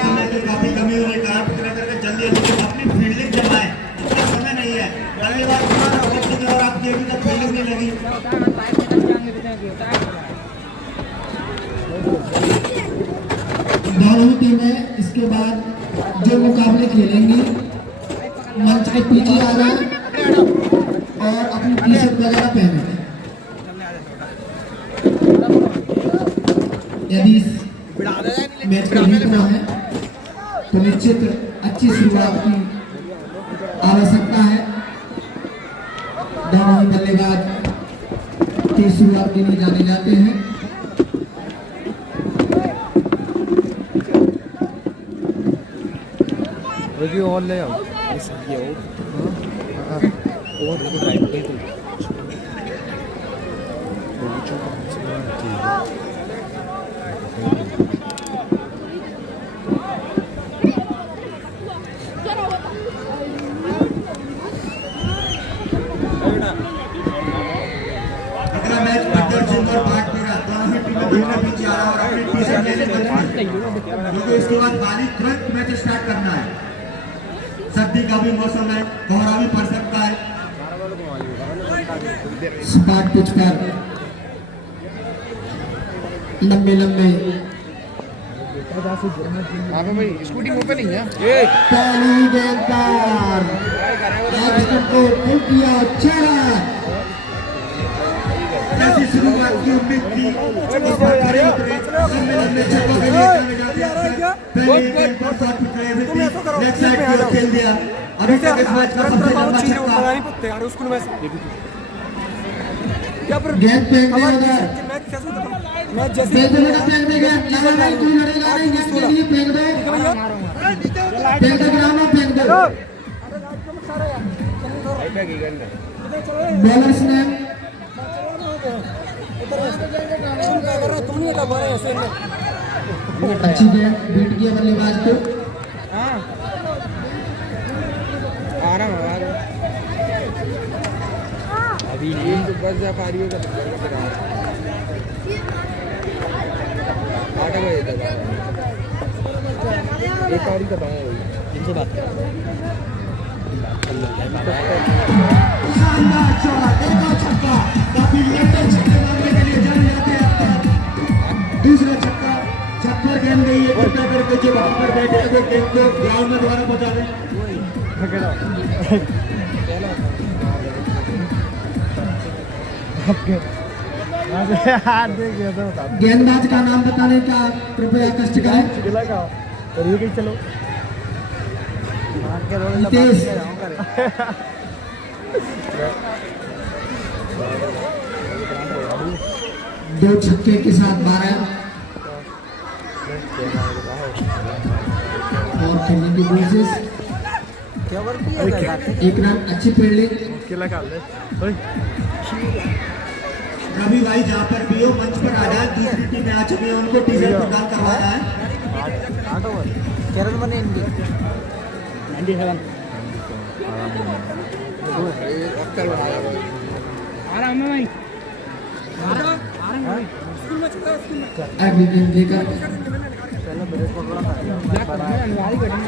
समय की काफी कमी होने के कारण करके जल्दी अपनी फील्डिंग जमाएं, इतना समय नहीं है। बल्लेबाज और आपकी अभी तक फील्डिंग नहीं लगी। दोनों टीमें इसके बाद जो मुकाबले खेलेंगी मंच के पीछे आ जाए और अपनी टी शर्ट वगैरह पहने। यदि इस मैच को जीतना है तो निश्चित अच्छी शुरुआत की आवश्यकता है। दोनों ही बल्लेबाज की शुरुआत के लिए जाने जाते हैं। और ले आओ अगला मैच बंदर सिंह और भाटपुरा दोनों ही टीमें बीच में पीछे आ रहा है और अपनी टी शर्ट लेने क्योंकि इसके बाद बारी तुरंत मैच स्टार्ट करना है। सर्दी का भी मौसम है, कोहरा भी पड़ सकता है। स्पार्ट पिच पर लंबे स्कूटी मोटे नहीं है। पहली गेंद पर को पुल किया 6 रन। जैसी शुरुआत की उम्मीद थी उस पर खड़े उतरे, लंबे छक्कों के लिए पहली गेंद पर शॉट खड़े हुए थे, लेफ्ट साइड की ओर खेल दिया। अभी तक इस मैच का सबसे लंबा छक्का गेंद फेंक दे उधर मैच जैसे फेंक देने का फेंक दे गेंद लगा नहीं तू लड़ेगा नहीं गेंद के लिए फेंक दो फेंक दो ग्राउंड में फेंक दो बॉलर्स ने तुम नहीं था बोले ऐसे अच्छी गेंद बीट किया बल्लेबाज को आ रहा हूँ अभी ये तो बस जा पा रही होगा आठ बजे तक एक और ही बताऊँ जिनसे बात शानदार शॉट एक और छक्का काफी लेटर छक्के मारने के लिए जाने जाते हैं दूसरा छक्का छक्का गेंद गई है कृपया करके जो वहां पर बैठे हैं वो गेंद को ग्राउंड में दोबारा बचा दें गेंदबाज का नाम बताने का कृपया कष्ट करें नितेश दो छक्के के साथ 12 और खेलने की कोशिश एक रन अच्छी फील्डिंग रवि भाई जहाँ पर भी हो मंच पर आ जाए दूसरी टीम में आ चुकी है उनको टी शर्ट प्रदान करवाना है केरल में इनकी अगली गेंद देकर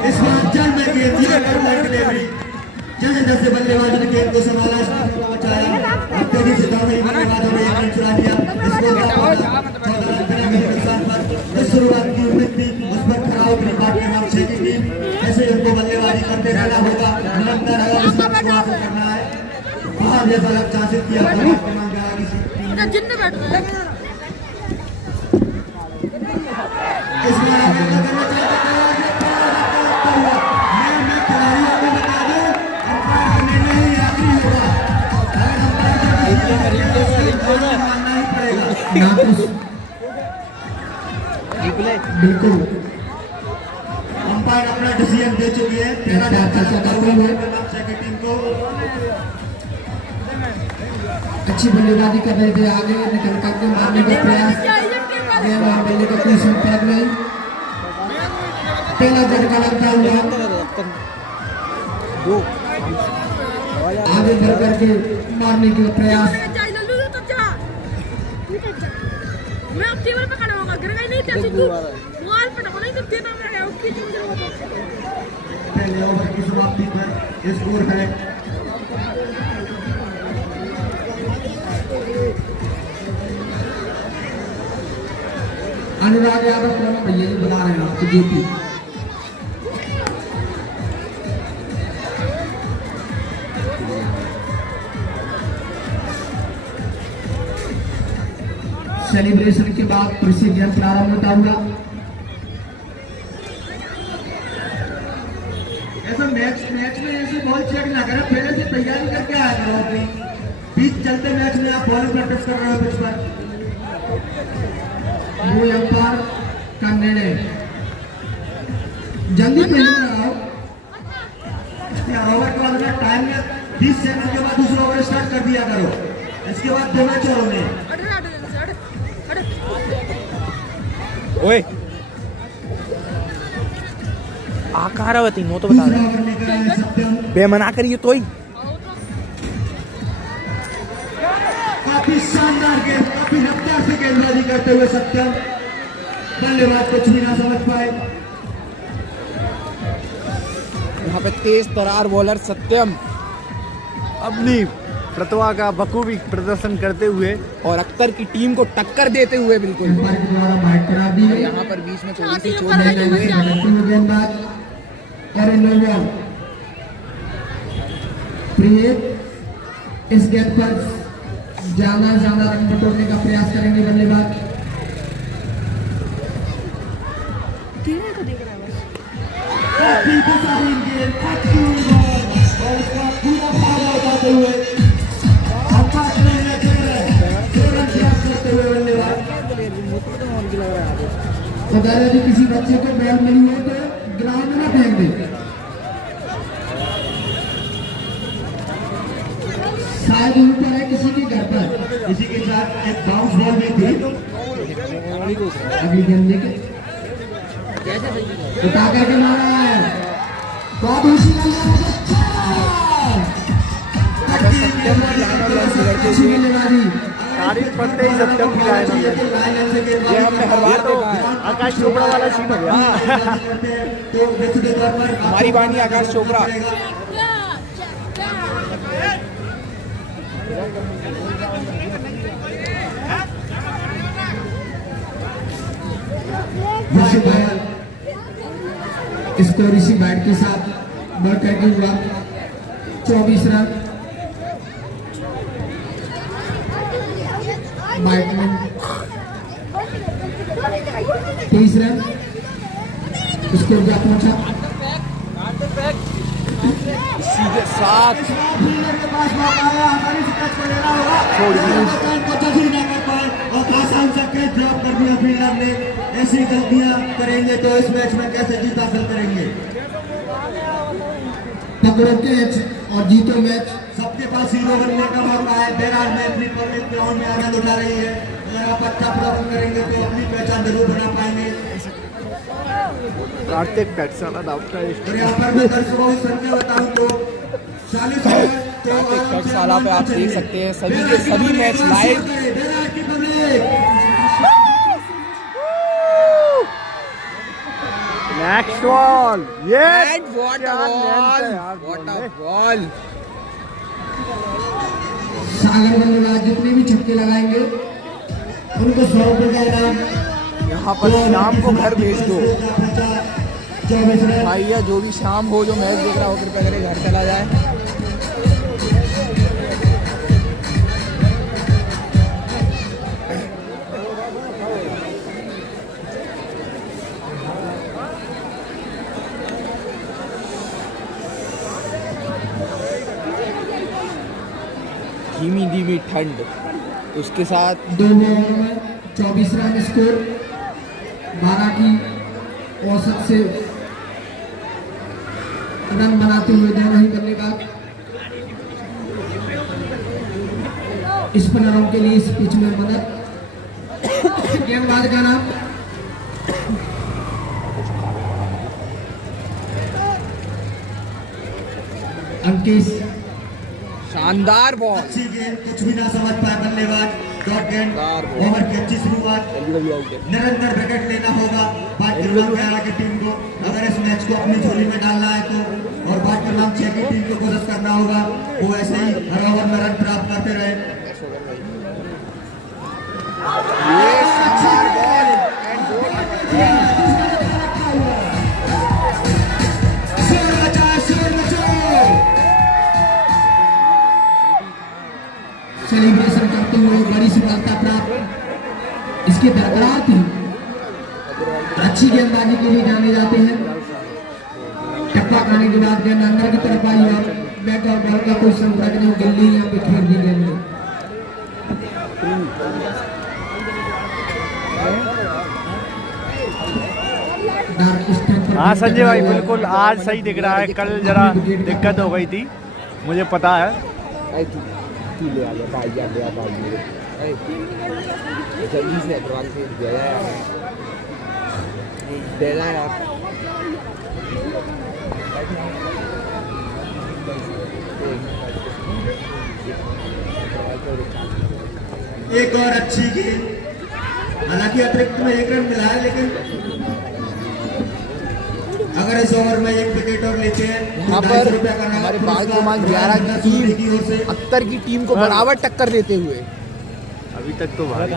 इस बार जल में गेंद दिया कर डिलीवरी जल्द से बल्लेबाज ने गेंद को संभाला पहुंचाया अब तेजी से दौड़ रही बल्लेबाज ने एक रन चुरा लिया इस शुरुआत की उम्मीद थी उस पर खड़ा होकर बात करना अच्छी थी ऐसे उनको बल्लेबाजी करते रहना होगा निरंतर और इसको हासिल करना है बाहर जैसा लक्ष्य हासिल किया जितने बैठ रहे इसमें आगे करना चाहता हूं मैं खिलाड़ियों को बता दूं अंपायर का निर्णय ही आखिरी होगा मानना ही पड़ेगा बिल्कुल अंपायर अपना डिसीजन दे चुकी है टीम को अच्छी बल्लेबाजी कर रहे थे आगे निकल करके मारने का प्रयास मिलने का कोई संपर्क नहीं पहला झटका लगता हुआ आगे बढ़ करके मारने का प्रयास मैं अब टेबल पे खड़ा होगा गिर गई नहीं कैसे तू वॉल पे डबल नहीं तो देना मैं उसकी टीम से पहले ओवर की समाप्ति पर score correct Anurag Yadav promo भैया जी बुला रहे हैं आपको जेपी सेलिब्रेशन के बाद कृषि गेम प्रारंभ होता हुआ ऐसा मैच में ऐसे बॉल चेक ना करें पहले से तैयारी करके आया करो अपनी बीच चलते मैच में आप बॉल प्रैक्टिस कर रहे हो पिच पर वो अंपायर का निर्णय जल्दी फील्डिंग लगाओ ओवर के बाद टाइम में 20 सेकंड के बाद दूसरा ओवर स्टार्ट कर दिया करो इसके बाद दो मैच और होंगे ओए आकारावती नो तो बता दूसरा ओवर लेकर आए सत्यम बेमना करिए तो ही काफी शानदार गेंद काफी रफ्तार से गेंदबाजी करते हुए सत्यम बल्लेबाज कुछ भी ना समझ पाए यहाँ पे तेज तरार बॉलर सत्यम अपनी प्रतिभा का बखूबी प्रदर्शन करते हुए और अख्तर की टीम को टक्कर देते हुए बिल्कुल अंपायर के द्वारा बाइट करा दी है यहाँ पर बीच में थोड़ी सी चोट छाती देते हुए गेंदबाज और इन लोगों प्रिय इस गेंद पर ज्यादा रन बटोरने का प्रयास करेंगे बल्लेबाज काफी बेहतरीन गेंद अच्छी बॉल और इसका पूरा फायदा उठाते हुए अंपायर ने तो अगर यदि किसी बच्चे को बॉल मिली हो तो ग्राउंड में ना फेंक दे। शायद ऊपर है किसी के घर पर, इसी के साथ एक बाउंस बॉल भी थी। अगली गेंद लेके उठा करके मारा है, बहुत ऊंची गेंदबाजी। तारीफ पड़ते ही सत्यम की लाइन हो गई। ये हमने हर बार तो आकाश चोपड़ा वाला सीन हो गया। हमारी वाणी आकाश चोपड़ा। स्कोर इसी बैट के साथ बढ़ करके हुआ 24 रन। Batman 23 run. स्कोर क्या पहुंचा? सीधे साथ फील्डर के पास मौका आया, आसानी से कैच को लेना होगा। कोई ना कर पाए और आसान से कैच ड्रॉप कर दिया फील्डर ने। ऐसी गलतियां करेंगे तो इस मैच में कैसे जीत हासिल करेंगे? पकड़ो कैच और जीतो मैच। सबके पास हीरो बनने का मौका है। बेरार में अपनी पब्लिक ग्राउंड में आनंद उठा रही है। अगर आप अच्छा प्रदर्शन करेंगे तो अपनी पहचान जरूर बना पाएंगे। कार्तिक पैक्साना डाउट और यहाँ पर मैं दर्शकों को संख्या बताऊं तो 40 कार्तिक पैक्साना पे आप देख सकते हैं सभी के सभी मैच लाइव। नेक्स्ट बॉल, ये व्हाट अ बॉल। सागर बल्लेबाज जितने भी छक्के लगाएंगे उनको 100 रुपए का इनाम। यहाँ पर शाम को घर भेज दो 24 रन। भैया, जो भी शाम हो जो मैच देख रहा हो कृपया करके घर चला जाए। धीमी धीमी ठंड, उसके साथ 2 ओवर में 24 रन स्कोर। 12 की औसत से रन बनाते हुए दोनों ही बल्लेबाज। स्पिनरों के लिए इस पिच में मदद। गेंदबाज का नाम अंकित। शानदार बॉल। अच्छी गेंद, कुछ भी ना समझ पाए बल्लेबाज। डॉट गेंद, ओवर की अच्छी शुरुआत। निरंतर विकेट लेना होगा बात क्रमांक 11 की टीम को अगर इस मैच को अपनी झोली में डालना है तो। और बात क्रमांक 6 की टीम को कोशिश करना होगा वो ऐसे ही हर ओवर में रन प्राप्त करते रहे। ये शानदार बॉल सेलिब्रेशन करते हुए बड़ी सफलता प्राप्त इसके दरकरार थी। अच्छी गेंदबाजी के लिए जाने जाते हैं। टप्पा खाने के बाद गेंद अंदर की तरफ आई और बैट और बॉल का कोई संपर्क नहीं, गिल्ली यहाँ पे खेल दी गेंद में। हाँ संजय भाई, बिल्कुल आज सही दिख रहा है। कल जरा दिक्कत हो गई थी, मुझे पता है। ले आ गया भाई, ले आ भाई। जल्दी से अग्रवाल से देना यार। एक और अच्छी गेंद, हालांकि अतिरिक्त में 1 रन मिला है, लेकिन अगर इस ओवर में 1 विकेट और लेते हैं यहाँ पर हमारे बाल क्रमांक 11 की टीम अख्तर की टीम को बराबर टक्कर देते हुए अभी तक तो भारी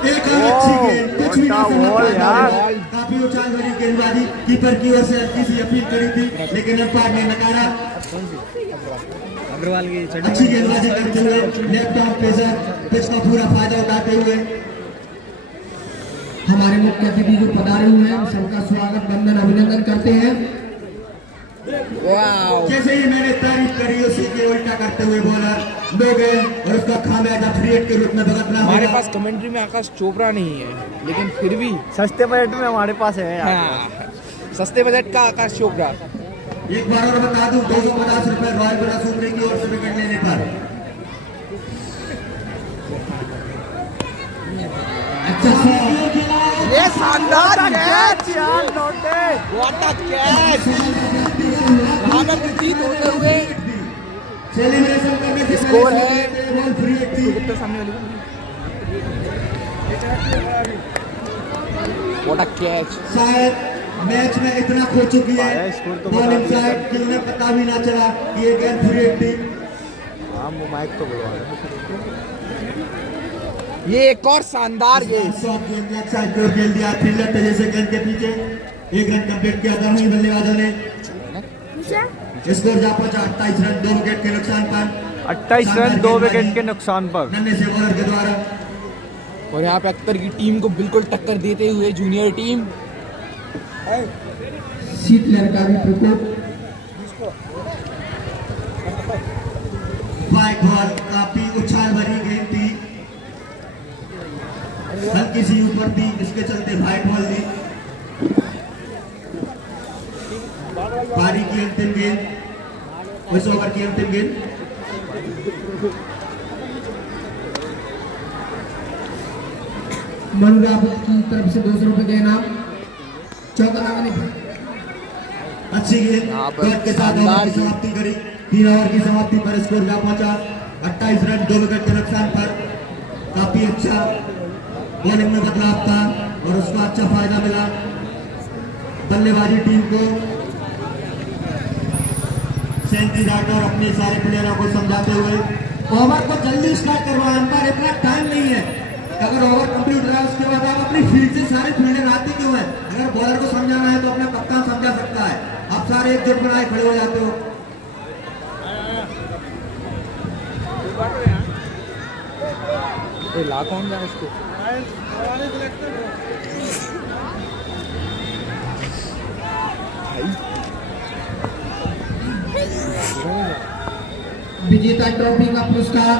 एक और अच्छी गेंद, कुछ भी ना समझ पाए यार। काफी उछाल भरी गेंदबाजी। कीपर की ओर से अच्छी सी अपील करी थी लेकिन अंपायर ने नकारा। अच्छी गेंदबाजी करते हुए लेफ्ट आर्म पेसर पिच का पूरा फायदा उठाते हुए हमारे मुख्य अतिथि जो पधारे हुए हैं सबका स्वागत, वंदन, अभिनंदन करते हैं। जैसे ही मैंने तारीफ करी उसी के उल्टा करते हुए बोला लोग और उसका खामियाजा फ्री हिट के रूप में भुगतना हमारे होगा। पास कमेंट्री में आकाश चोपड़ा नहीं है, लेकिन फिर भी सस्ते बजट में हमारे पास है यार। हाँ, सस्ते बजट का आकाश चोपड़ा। एक बार और बता दूं 250 रुपए रॉयल ब्रदर्स उमरी की ओर से विकेट लेने पर। अच्छा ये शानदार कैच यार नोटे। What a catch. वहां पर प्रतीत होते हुए सेलिब्रेशन करने से स्कोर है बॉल फ्री हिट थी। What a catch. शायद मैच में इतना खो चुकी है पाया, स्कोर तो बॉल बता इनसाइड दिया। किल में पता भी ना चला कि ये गेंद फ्री हिट थी। हाँ वो माइक तो बुलवा रहा है। ये एक और शानदार गेंद। शॉट गेंद लेग साइड को खेल दिया, थ्रिलर तेजी से गेंद के पीछे एक रन कंप्लीट किया दोनों ही बल्लेबाजों ने। स्कोर जा पहुंचा 28 रन 2 विकेट के नुकसान पर। 28 रन 2 विकेट के नुकसान पर। नन्हे से बॉलर के द्वारा और यहाँ पे अख्तर की टीम को बिल्कुल टक्कर देते हुए जूनियर टीम। शीतलहर का भी प्रकोप। व्हाइट बॉल काफी उछाल भरी गेंद थी, हल्की सी ऊपर थी, इसके चलते व्हाइट बॉल दी। पारी की अंतिम गेंद, इस ओवर की अंतिम गेंद। मनु रावत की तरफ से 200 रुपए का इनाम। चौका लगाने पर अच्छी गेंद यहाँ पर बैट के साथ ओवर शानदार की समाप्ति करी। 3 ओवर की समाप्ति पर स्कोर जा पहुंचा 28 रन 2 विकेट के नुकसान पर। काफी अच्छा बॉलिंग में बदलाव था और उसका अच्छा फायदा मिला बल्लेबाजी टीम को। सेंटी राठौर अपने सारे प्लेयरों को समझाते हुए ओवर को जल्दी स्टार्ट करवाएं, अंपायर इतना टाइम नहीं है। अगर ओवर कंप्लीट रहा उसके बाद आप अपनी फील्ड से सारे फील्डर आते क्यों है? अगर बॉलर को समझाना है तो अपना कप्तान समझा सकता है। आप सारे एकजुट बनाए खड़े हो जाते हो। ला कौन जाए उसको। विजेता ट्रॉफी का पुरस्कार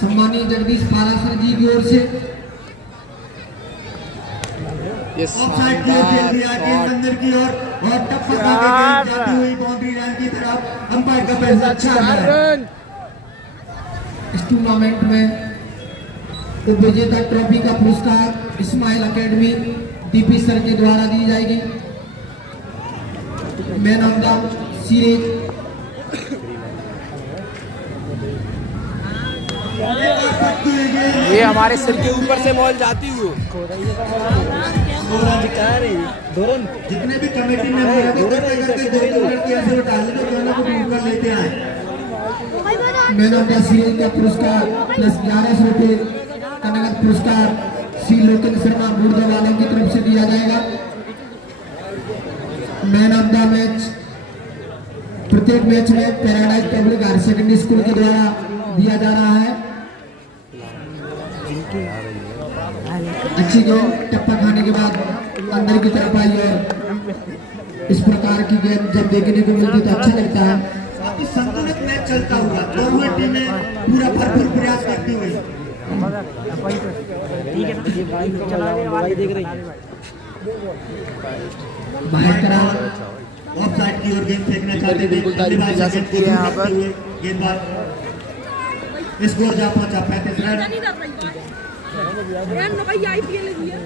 सम्मानीय जगदीश पारासर जी की ओर से ये ऑफसाइड की ओर खेल दिया गेंद शानदार अंदर की ओर और टप्पा खा के गेंद जाती हुई बाउंड्री लाइन की तरफ। अंपायर का फैसला अच्छा है। रन। इस टूर्नामेंट में उपविजेता ट्रॉफी का पुरस्कार इस्माइल एकेडमी डीपी सर के द्वारा दी जाएगी। मैन ऑफ द सीरीज ये हमारे सिर के ऊपर से बॉल जाती हुई। जितने भी कमेटी मेंबर हैं वो करके 2 मिनट की ऐसे उठा लेते दोनों को ढूंढ कर लेते आए। मैन ऑफ द सीरीज का पुरस्कार प्लस 1100 रुपये का नगद पुरस्कार श्री लोकेंद्र शर्मा बूढ़ा वालों की तरफ से दिया जाएगा। मैन ऑफ द मैच प्रत्येक मैच में paradise public higher secondary school के द्वारा दिया जा रहा है। अच्छी गेंद टप्पा खाने के बाद अंदर की तरफ आई और इस प्रकार की गेंद जब देखने को मिलती तो अच्छा लगता है। काफी संतुलित मैच चलता हुआ दोनों टीमें पूरा भरपूर प्रयास करती हुई। बाहर तरफ ऑफसाइड की ओर गेंद फेंकना चाहते थे, बिल्कुल तारीफ की जा सकती है यहाँ पर। गेंदबाज स्कोर जा पहुंचा 35 रन। यार नई आईपीएल है ये।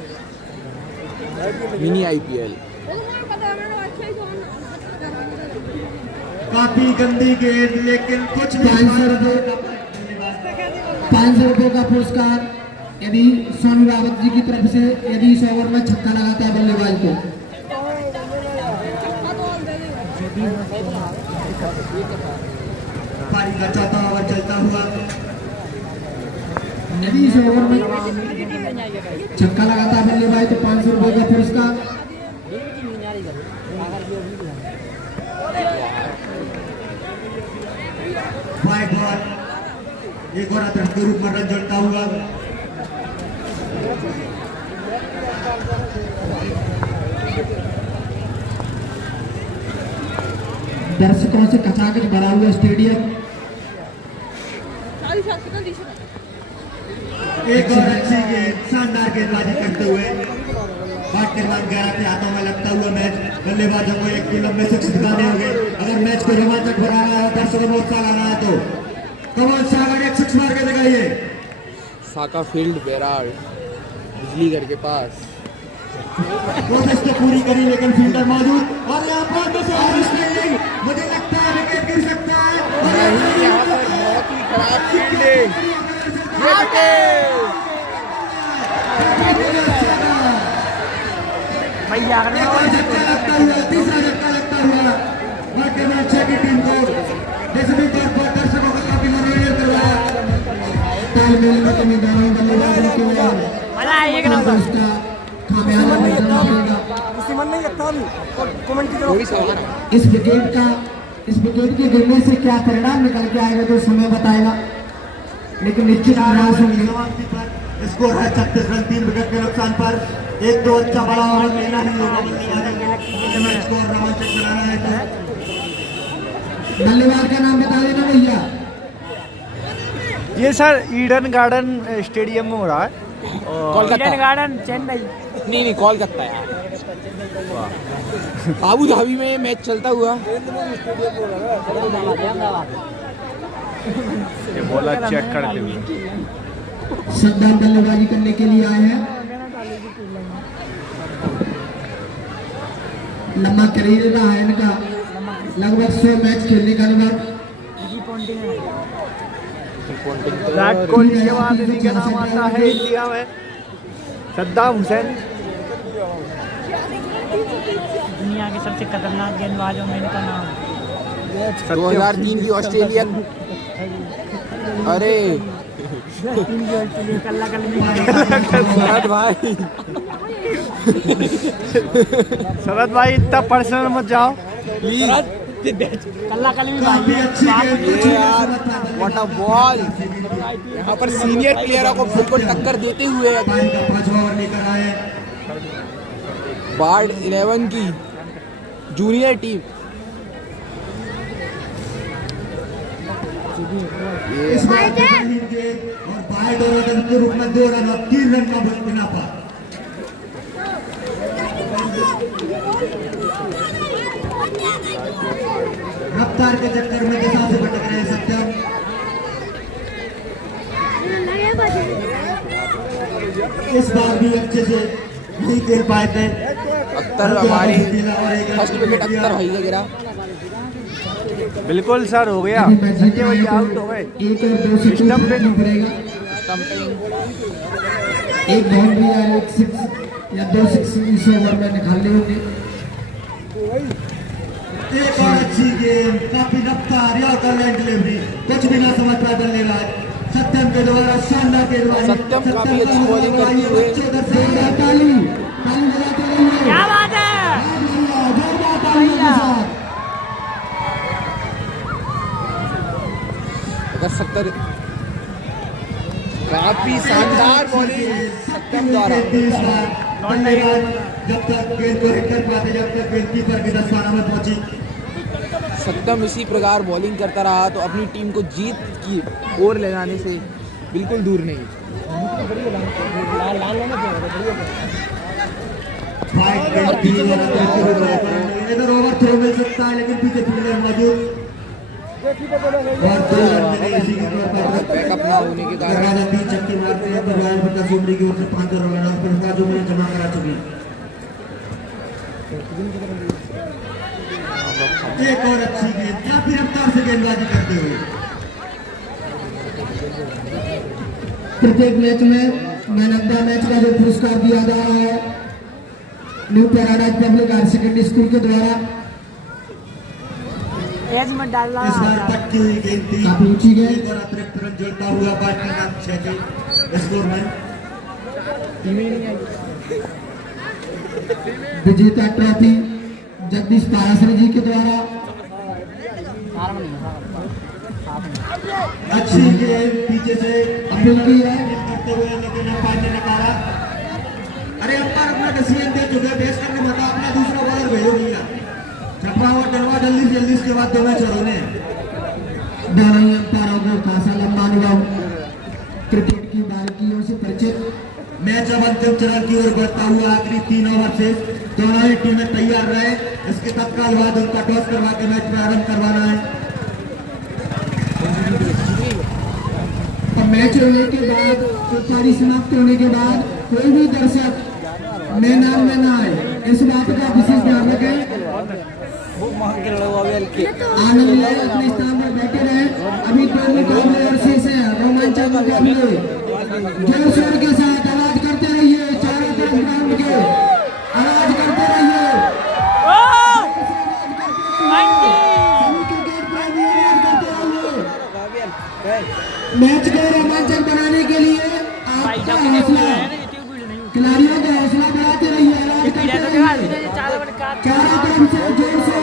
Mini IPL. वो पता है मैंने अच्छा ही काफी गंदी गेंद लेकिन कुछ 500 रुपये का पुरस्कार यदि सोनू रावत जी की तरफ से यदि इस ओवर में छक्का लगाता है बल्लेबाज को। पारी का चौथा ओवर चलता हुआ यदि इस ओवर में छक्का लगाता है बल्लेबाज तो 500 रुपये का पुरस्कार। व्हाइट बॉल एक और अटक के रूप में रन जड़ता हुआ। दर्शकों से खचाखच भरा हुआ स्टेडियम। सारी साथी का दिशा एक और अच्छी गेंद, शानदार गेंदबाजी करते हुए बाट के बाद 11 के हाथों में लगता हुआ मैच बल्लेबाजों को एक लंबे सिक्स दिखाने होंगे अगर मैच को रोमांचक बनाना है, दर्शकों को उत्साह लाना है तो कमल सागर एक सिक्स मार के दिखाइए। साका फील्ड बैराड़ बिजली घर के पास। कोशिश तो पूरी करी लेकिन फील्डर मौजूद और यहाँ पर तो स्टैंडिंग, मुझे लगता है विकेट गिर सकता है नहीं, यहाँ पर बहुत ही खराब फील्डिंग। ये विकेट भैया तीसरा झटका लगता हुआ वर्तमान छह की टीम को जैसे तौर पर दर्शकों का काफी मनोरंजन करवाया। तालमेल में कमी दारों बल्लेबाजों के लिए मजा एक नंबर उसका खामियाजा भुगतना पड़ेगा। इस विकेट के गिरने से क्या परिणाम निकल के आएगा तो समय बताएगा, लेकिन निश्चित निराश होंगे। स्कोर है 36 रन 3 विकेट के नुकसान पर। एक दो अच्छा बड़ा ओवर लेना ही होगा बल्लेबाजों को स्कोर रोमांचक बनाना है तो बल्लेबाज का नाम बता देना भैया। ये सर ईडन गार्डन स्टेडियम में हो रहा है। ईडन गार्डन चेन्नई नहीं कोलकाता यार। आबू धाबी में मैच चलता हुआ। ये बॉल चेक करते हुए सद्दाम बल्लेबाजी करने के लिए आए हैं। लंबा करियर रहा है इनका, लगभग 100 मैच खेलने का अनुभव। विराट कोहली के बाद इन्हीं का नाम आता है इंडिया में, सद्दाम हुसैन। दुनिया के सबसे खतरनाक गेंदबाजों में इनका नाम 2003 की ऑस्ट्रेलियन। अरे कल्ला शरद भाई शरद भाई इतना पर्सनल मत जाओ प्लीज। कल्ला कल काफी अच्छी गेंद ये यार व्हाट अ बॉल। यहाँ पर सीनियर प्लेयरों को बिल्कुल टक्कर देते हुए पारी का 5वां ओवर लेकर आए बार्ड 11 की जूनियर टीम। इस बार बेहतरीन गेंद और वाइड ओवर के रूप में 2 रन और 3 रन का बिना पर रफ्तार के चक्कर में दिशा से भटक रहे सत्यम। इस बार भी अच्छे से नहीं खेल पाए थे। अख्तर हमारी फर्स्ट विकेट अख्तर भाई का गिरा। बिल्कुल सर हो गया, संजय भैया आउट हो गए। एक और 2 से स्टंप पे पड़ेगा। एक बाउंड्री या एक 6 या 2 6 इस ओवर में निकालने होंगे। एक और अच्छी गेंद, काफी रफ्तार या लाइन डिलीवरी, कुछ भी ना समझ पाए बल्लेबाज सत्यम के द्वारा शानदार गेंदबाजी। सत्यम काफी अच्छी बॉलिंग करते हुए ताली बजाते रहिए। क्या बात है जोरदार तालियों के साथ। अगर 70 काफी शानदार बॉलिंग सत्यम द्वारा। जब तक गेंद को हिट कर पाते, जब तक गेंद कीपर की दस्ताना में पहुंची। सत्यम इसी प्रकार बॉलिंग करता रहा तो अपनी टीम को जीत की ओर ले जाने से बिल्कुल दूर नहीं। इधर ओवर थ्रो मिल सकता है लेकिन पीछे फील्डर मौजूद और 2 रन मिले इसी के तौर पर। बैकअप ना होने के कारण 3 छक्के मारते हैं तो रॉयल प्रकाश उमरी की ओर से 5 रन और पुरस्कार जो मुझे जमा करा चुकी। एक और अच्छी गेंद, काफी रफ्तार से गेंदबाजी करते हुए। प्रत्येक मैच में मैन ऑफ द मैच का जो पुरस्कार दिया जा रहा है new paradise public higher secondary school के द्वारा। एज में डाल इस बार पटकी हुई गेंद थी, काफी ऊंची गेंद। एक और अतिरिक्त रन जोड़ता हुआ बैट्समैन 6 के स्कोर में विजेता ट्रॉफी जगदीश पारासर जी के द्वारा। अच्छी गेंद पीछे से अपील की है करते हुए लेकिन अंपायर ने नकारा। अरे अंपायर अपना डिसीजन दे चुके हैं, बेस करने मत अपना दूसरा बॉलर भेजो भैया। छपरा बढ़ाओ डलवा जल्दी से जल्दी, इसके बाद दो मैच और होने हैं। दोनों ही अंपायरों को खासा लंबा अनुभव, क्रिकेट की बारीकियों से परिचित। मैच अब अंतिम चरण की ओर बढ़ता हुआ, आखिरी 3 ओवर से दोनों ही टीमें तैयार रहे। इसके तत्काल बाद उनका टॉस करवा के मैच प्रारंभ करवाना है। और मैच होने के बाद, पारी समाप्त होने के बाद कोई भी दर्शक मैदान में ना आए, इस बात का विशेष ध्यान रखें। आनंद ले अपने स्थान पर बैठे रहे। अभी 2 मुकाबले और शेष है, रोमांचक मुकाबले। जोर शोर के साथ आवाज करते रहिए, चारों तरफ ग्राउंड के आवाज करते रहिए। सभी क्रिकेट प्रेमी आवाज करते रहिए। मैच को रोमांचक बनाने के लिए आपका हौसला, खिलाड़ियों का हौसला बढ़ाते रहिए, आवाज करते रहिए चारों तरफ से जोर से।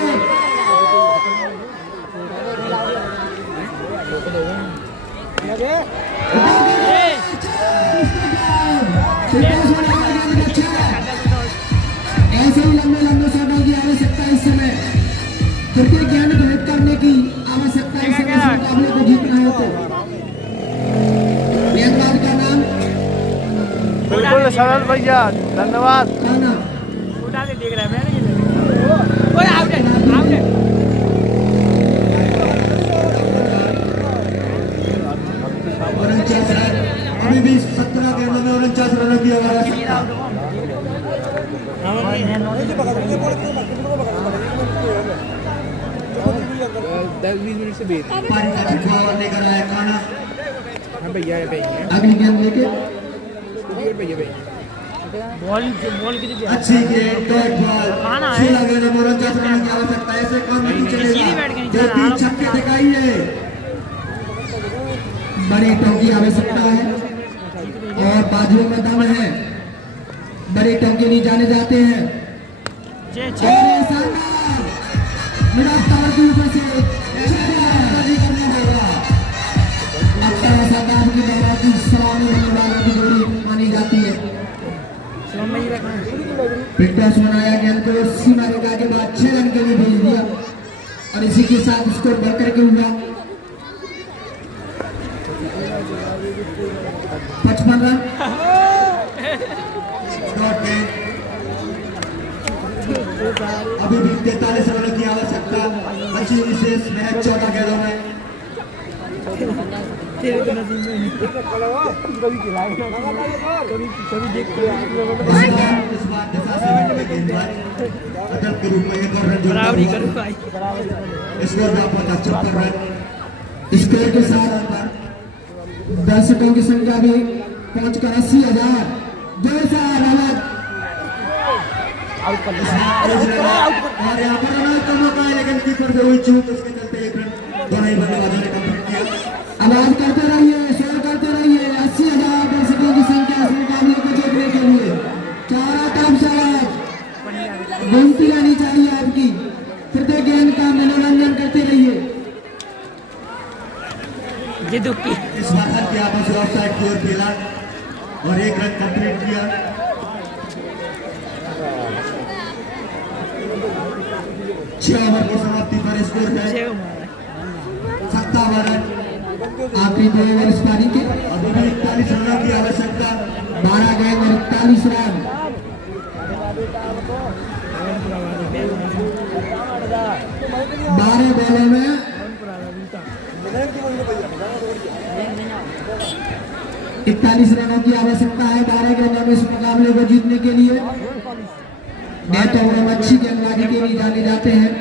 ऐसे ही लंबे लंबे शॉटों की आवश्यकता इस समय, क्रिकेट ज्ञान घटित करने की आवश्यकता इस समय, इस मुकाबले को जीतना है तो। गेंदबाज का नाम बिल्कुल सरल भैया, धन्यवाद। क्या नाम? उठा के देख रहा है मैं। ओए आउट है, आउट है। अभी भी 17 गेंदों में 49 रनों की आवश्यकता। पारी का छक्का और लेकर आया खाना। अगली गेंद लेके बॉल की अच्छी गेंद, डॉट बॉल, खाना है। 6 गेंदों में 49 रनों की आवश्यकता। ऐसे काम नहीं सीधी बैठ गई, चलेगा। 2-3 छक्के दिखाइए। बड़ी टोंकी आवश्यकता है और बाजुओं में दम है, बड़ी टोंकी नहीं जाने जाते हैं। और शानदार मिडास टावर के ऊपर से नहीं करना होगा। अक्सर ऐसा काम की दौरान की सलामी होने वालों की जोड़ी मानी जाती है। पिटॉस बनाया, गेंद को सीमा रेखा के बाद 6 रन के लिए भेज दिया और इसी के साथ स्कोर बढ़कर के हुआ 55 रन। अभी भी 43 रनों की आवश्यकता बची हुई शेष मैच 14 गेंदों में। इस बार 10 गेंदबाज अदब के रूप में एक और रन जोड़ता हुआ स्कोर का 75 रन। स्कोर के साथ दर्शकों की संख्या भी पहुंचकर 80,000। जोर से आवाज। और यहाँ पर रन का मौका है, लेकिन कीपर से हुई चूक, उसके चलते एक रन दोनों ही बल्लेबाजों ने कंप्लीट किया। आवाज करते रहिए, शोर करते रहिए। 80,000 दर्शकों की संख्या इस मुकाबले को देखने के लिए चारों तरफ से आवाज गूंजती रहनी चाहिए आपकी। प्रत्येक गेंद का मनोरंजन करते रहिए। इस बार हल्के आपस में ऑफसाइड की ओर खेला और एक रन कंप्लीट किया। छह ओवर की समाप्ति पर स्कोर है 57 रन। आखिरी 2 ओवर इस पारी के, अभी भी 41 रनों की आवश्यकता। 12 गेंद और 41 रन। 12 बॉलों में 41 रनों की आवश्यकता है 12 गेंदों में इस मुकाबले को जीतने के लिए। नेट ओवर में अच्छी गेंदबाजी के लिए जाने जाते हैं।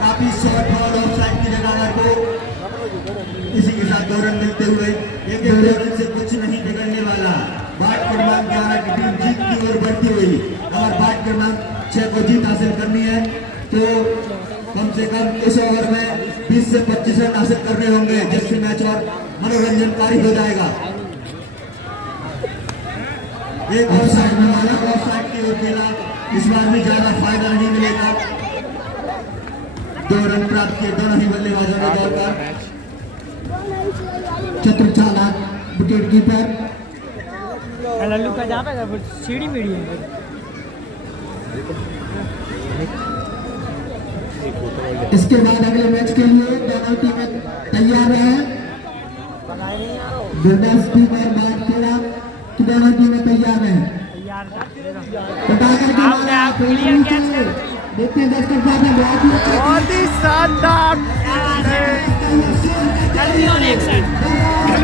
काफी शॉर्ट बॉल ऑफसाइड की जगह को इसी के साथ 2 रन मिलते हुए एक 2 रन से कुछ नहीं बिगड़ने वाला। बाट क्रमांक 11 की टीम जीत की ओर बढ़ती हुई। अगर बाट क्रमांक 6 को जीत हासिल करनी है तो कम से कम इस ओवर में 20 से 25 रन हासिल करने होंगे, जिससे मैच और मनोरंजनकारी हो जाएगा। एक ऑफसाइड में वाला ऑफसाइड की ओर खेला, इस बार भी ज्यादा फायदा नहीं मिलेगा। 2 रन प्राप्त किए दोनों ही बल्लेबाजों ने दौड़कर। चतुर चालाक विकेट कीपर। लल्लू का जा पाएगा सीढ़ी मीड़ी है। इसके बाद अगले मैच के लिए दोनों टीमें तैयार हैं। विनर्स टीम और बात खेला कि दोनों टीमें तैयार हैं। पटाकर के मारा क्लियर कैच है। देखते हैं दर्शक साहब ने बहुत ही शानदार कल ऑन एक्शन कल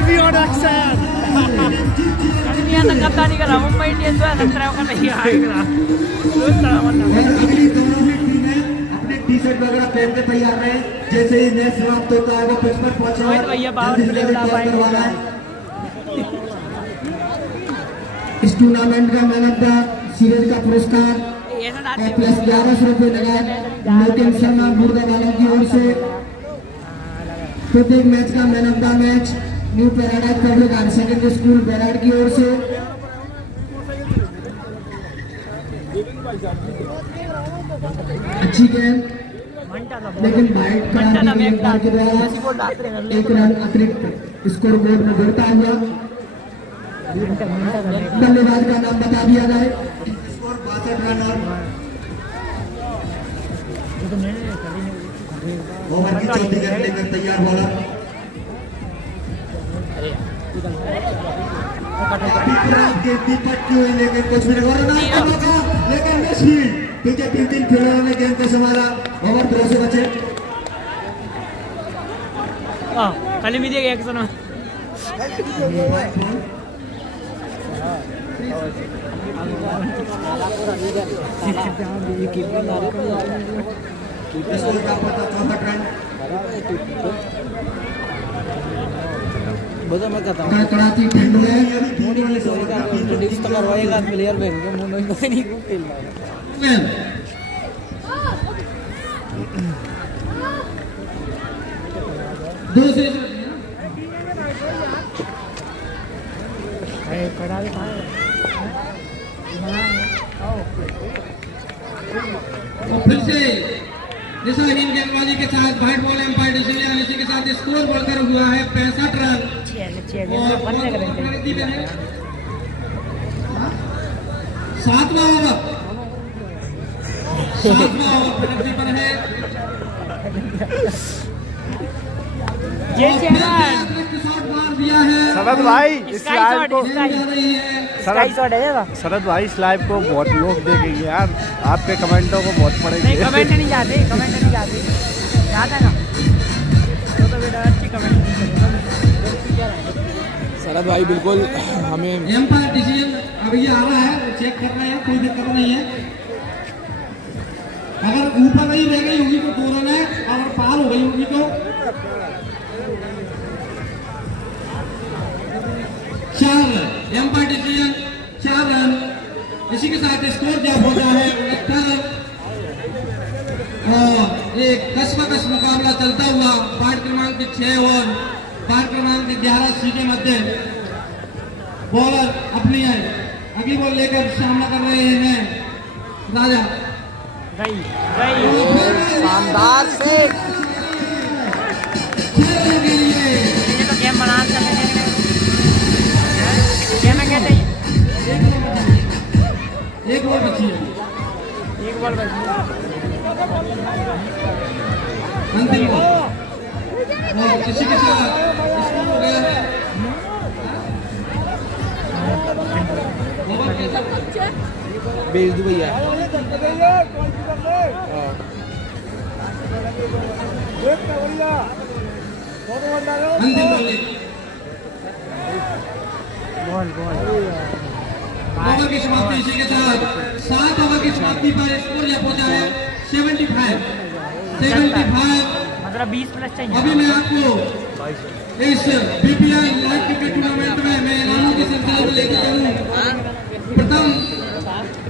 तो कप्तानी करा मुंबई इंडियंस जो है 17 का नहीं आएगा। और अगली दोनों भी टीमें अपने टी शर्ट वगैरह पहन के तैयार रहे। जैसे ही मैच समाप्त होता है वो पिच पर पहुंचना रोहित भैया बाहर प्ले उड़ा पाएंगे। इस टूर्नामेंट का मैन ऑफ द सीरीज का पुरस्कार प्लस 1100 रुपये लगाए लोकेश शर्मा मुर्दाबाद की ओर से। प्रत्येक मैच का man of the match new paradise public higher secondary school Bairad की ओर से। अच्छी गेम लेकिन वाइट कार्ड के द्वारा 1 रन अतिरिक्त स्कोर बोर्ड में बढ़ता हुआ। बल्लेबाज का नाम बता दिया जाए। स्कोर 62 रन और ओवर की चौथी गेंद लेकर तैयार बॉलर दीपक की हुई लेकिन कुछ भी नहीं। लेकिन मिसफील्ड पीछे 3 फील्डरों ने गेंद को संभाला। ओवर थ्रो से बचे। खाली भी दिया एक सुनो कड़ाती ठंड में प्लेयर नहीं दूसरी फिर से दिशाहीन गेंदबाजी के साथ व्हाइट बॉल एम्पायर डिसीजन इसी के साथ स्कोर बढ़कर हुआ है 65 रन और प्रगति में है 7वां ओवर प्रगति पर है। शॉट मार दिया है शरद भाई इस लाइव को शॉट शरद भाई इस लाइव को बहुत लोग देखेंगे यार। आपके कमेंटों को बहुत नहीं पड़ेंगे। कमेंट नहीं जाते जाता ना तो बेटा अच्छी कमेंट शरद भाई बिल्कुल हमें एम्पायर डिसीजन अभी आ रहा है चेक कर रहे हैं कोई दिक्कत नहीं है। अगर ऊपर नहीं रह गई होगी तो 2 रन है और पार हो गई होगी तो 4 रन। Empire decision 4 run. इसी के साथ स्कोर क्या पहुंचा है 69 और एक कस्मकश मुकाबला चलता हुआ पार्ट क्रमांक 6 और पार्ट क्रमांक 11 सी के मध्य बॉलर अपनी अगली बॉल लेकर सामना कर रहे हैं राजा। शानदार से ये तो गेम बना गेम में कहते हैं एक बॉल बची है एक बॉल बची अंतिम बॉल और इसी के साथ स्कोर हो गया है भेज दो भैया। अंतिम बॉल ओवर की समाप्ति इसी के साथ 7 ओवर की समाप्ति पर स्कोर यह पहुंचा है 75 मतलब 20 प्लस चाहिए। अभी मैं आपको इस बीपीएल लाइव क्रिकेट टूर्नामेंट में मैं इनामों के सिलसिले में लेकर चलूं। प्रथम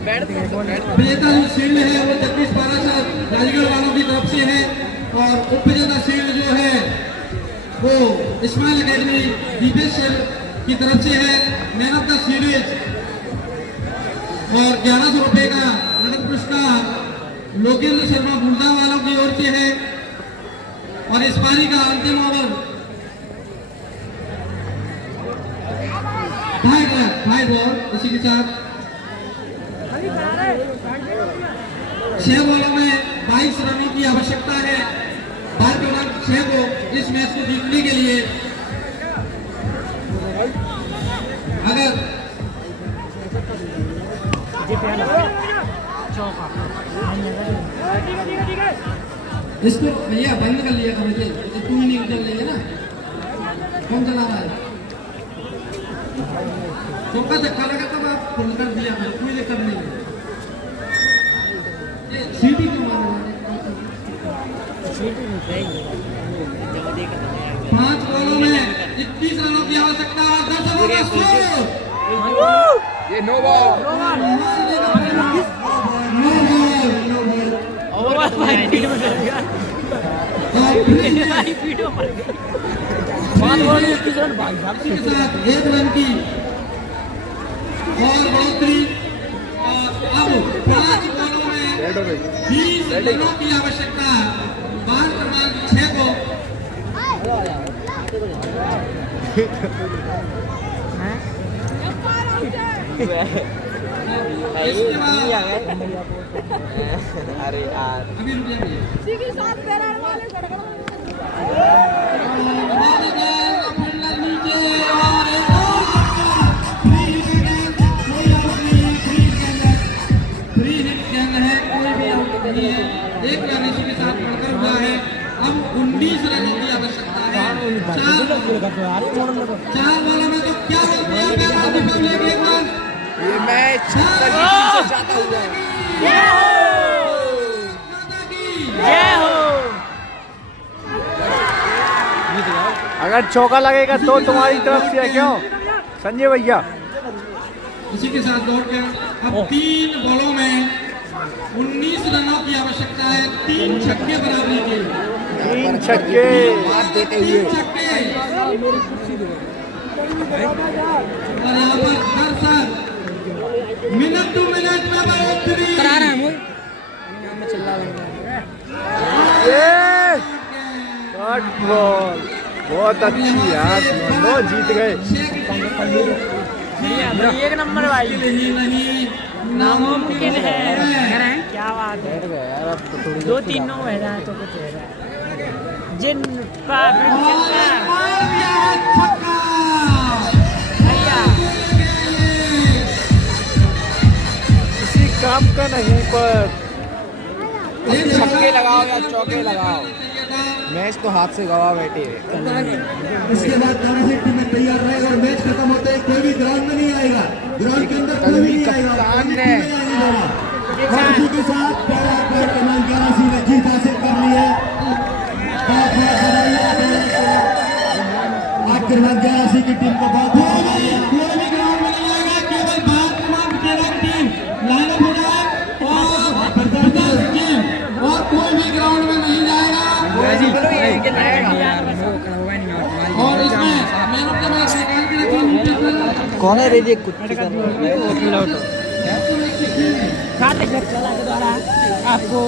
विजेता जो शील्ड है वो जगदीश पाराशर राजगढ़ वालों की तरफ से है और उप विजेता शील्ड जो है वो इस्माइल अकेडमी दीपेश की तरफ से है। मैन ऑफ द सीरीज और 1100 रुपए का नगद पुरस्कार लोकेंद्र शर्मा बुल्दा वालों की ओर से है। और इस पारी का अंतिम ओवर फाइव बॉल इसी के साथ 6 बॉलों में 22 रनों की आवश्यकता है भारतीय टीम 6 को इस मैच को जीतने के लिए। अगर इसको भैया बंद कर लिया था मुझे, तो तू ही नहीं चल रही है ना, कौन चला रहा है? चौका धक्का लगा तब आप फोन कर दिया, मैं कोई दिक्कत नहीं है। ये सीटी क्यों मार रहा है? 5 बॉलों में 21 रनों की आवश्यकता और 10 रनों का स्कोर। ये नो बॉल। के साथ 1 रन की और बढ़ोतरी और अब 5 बॉलों में 20 रनों की आवश्यकता बाल क्रमांक 6 को। इसके बाद अरे यार अभी रुक जाइए। इसी के साथ बैरर वाले गड़गड़ फील्डर नीचे और एक और फ्री हिट गेंद है, कोई भी आउट नहीं है। 1 रन इसी के साथ बढ़कर हुआ है। अब 19 रनों की आवश्यकता है। 4 बॉलों में तो क्या बोलते हैं रिपब्लिक एक रन। ये मैच जाता हुआ अगर चौका लगेगा तो तुम्हारी तरफ से है, क्यों संजय भैया? इसी के साथ दौड़ के अब 3 बॉलों में 19 रनों की आवश्यकता है। 3 छक्के बराबरी के, 3 छक्के देते हुए 3 छक्के। और यहाँ पर हर साल मिनट टू मिनट में बढ़ोतरी करा रहे हैं। शॉट बॉल बहुत अच्छी यार, लो जीत गए। 1 नंबर भाई, नहीं नामुमकिन है। क्या बात है, 2-3 नो है जाए तो कुछ है जिनका भैया किसी काम का नहीं, पर छक्के लगाओ या चौके लगाओ, मैच तो हाथ से गवा बैठे। इसके बाद तानाजी टीम तैयार रहेगा और मैच खत्म होते ही कोई भी ग्राउंड में नहीं आएगा, ग्राउंड के अंदर कोई भी नहीं आएगा। कप्तान ने इसी के साथ पहला पैर क्रमांक 81 में जीत हासिल कर ली है। आज क्रमांक 81 की टीम को बहुत कोई भी ग्राउंड में नहीं आएगा, केवल भारत क्रमांक 13 की टीम लाइनअप हो जाए और कोई भी ग्राउंड में नहीं जाएगा। और इसमें मैन ऑफ द मैच निकाल के रखिए। कौन है रेजी कुत्ते का खाते घर चला के द्वारा आपको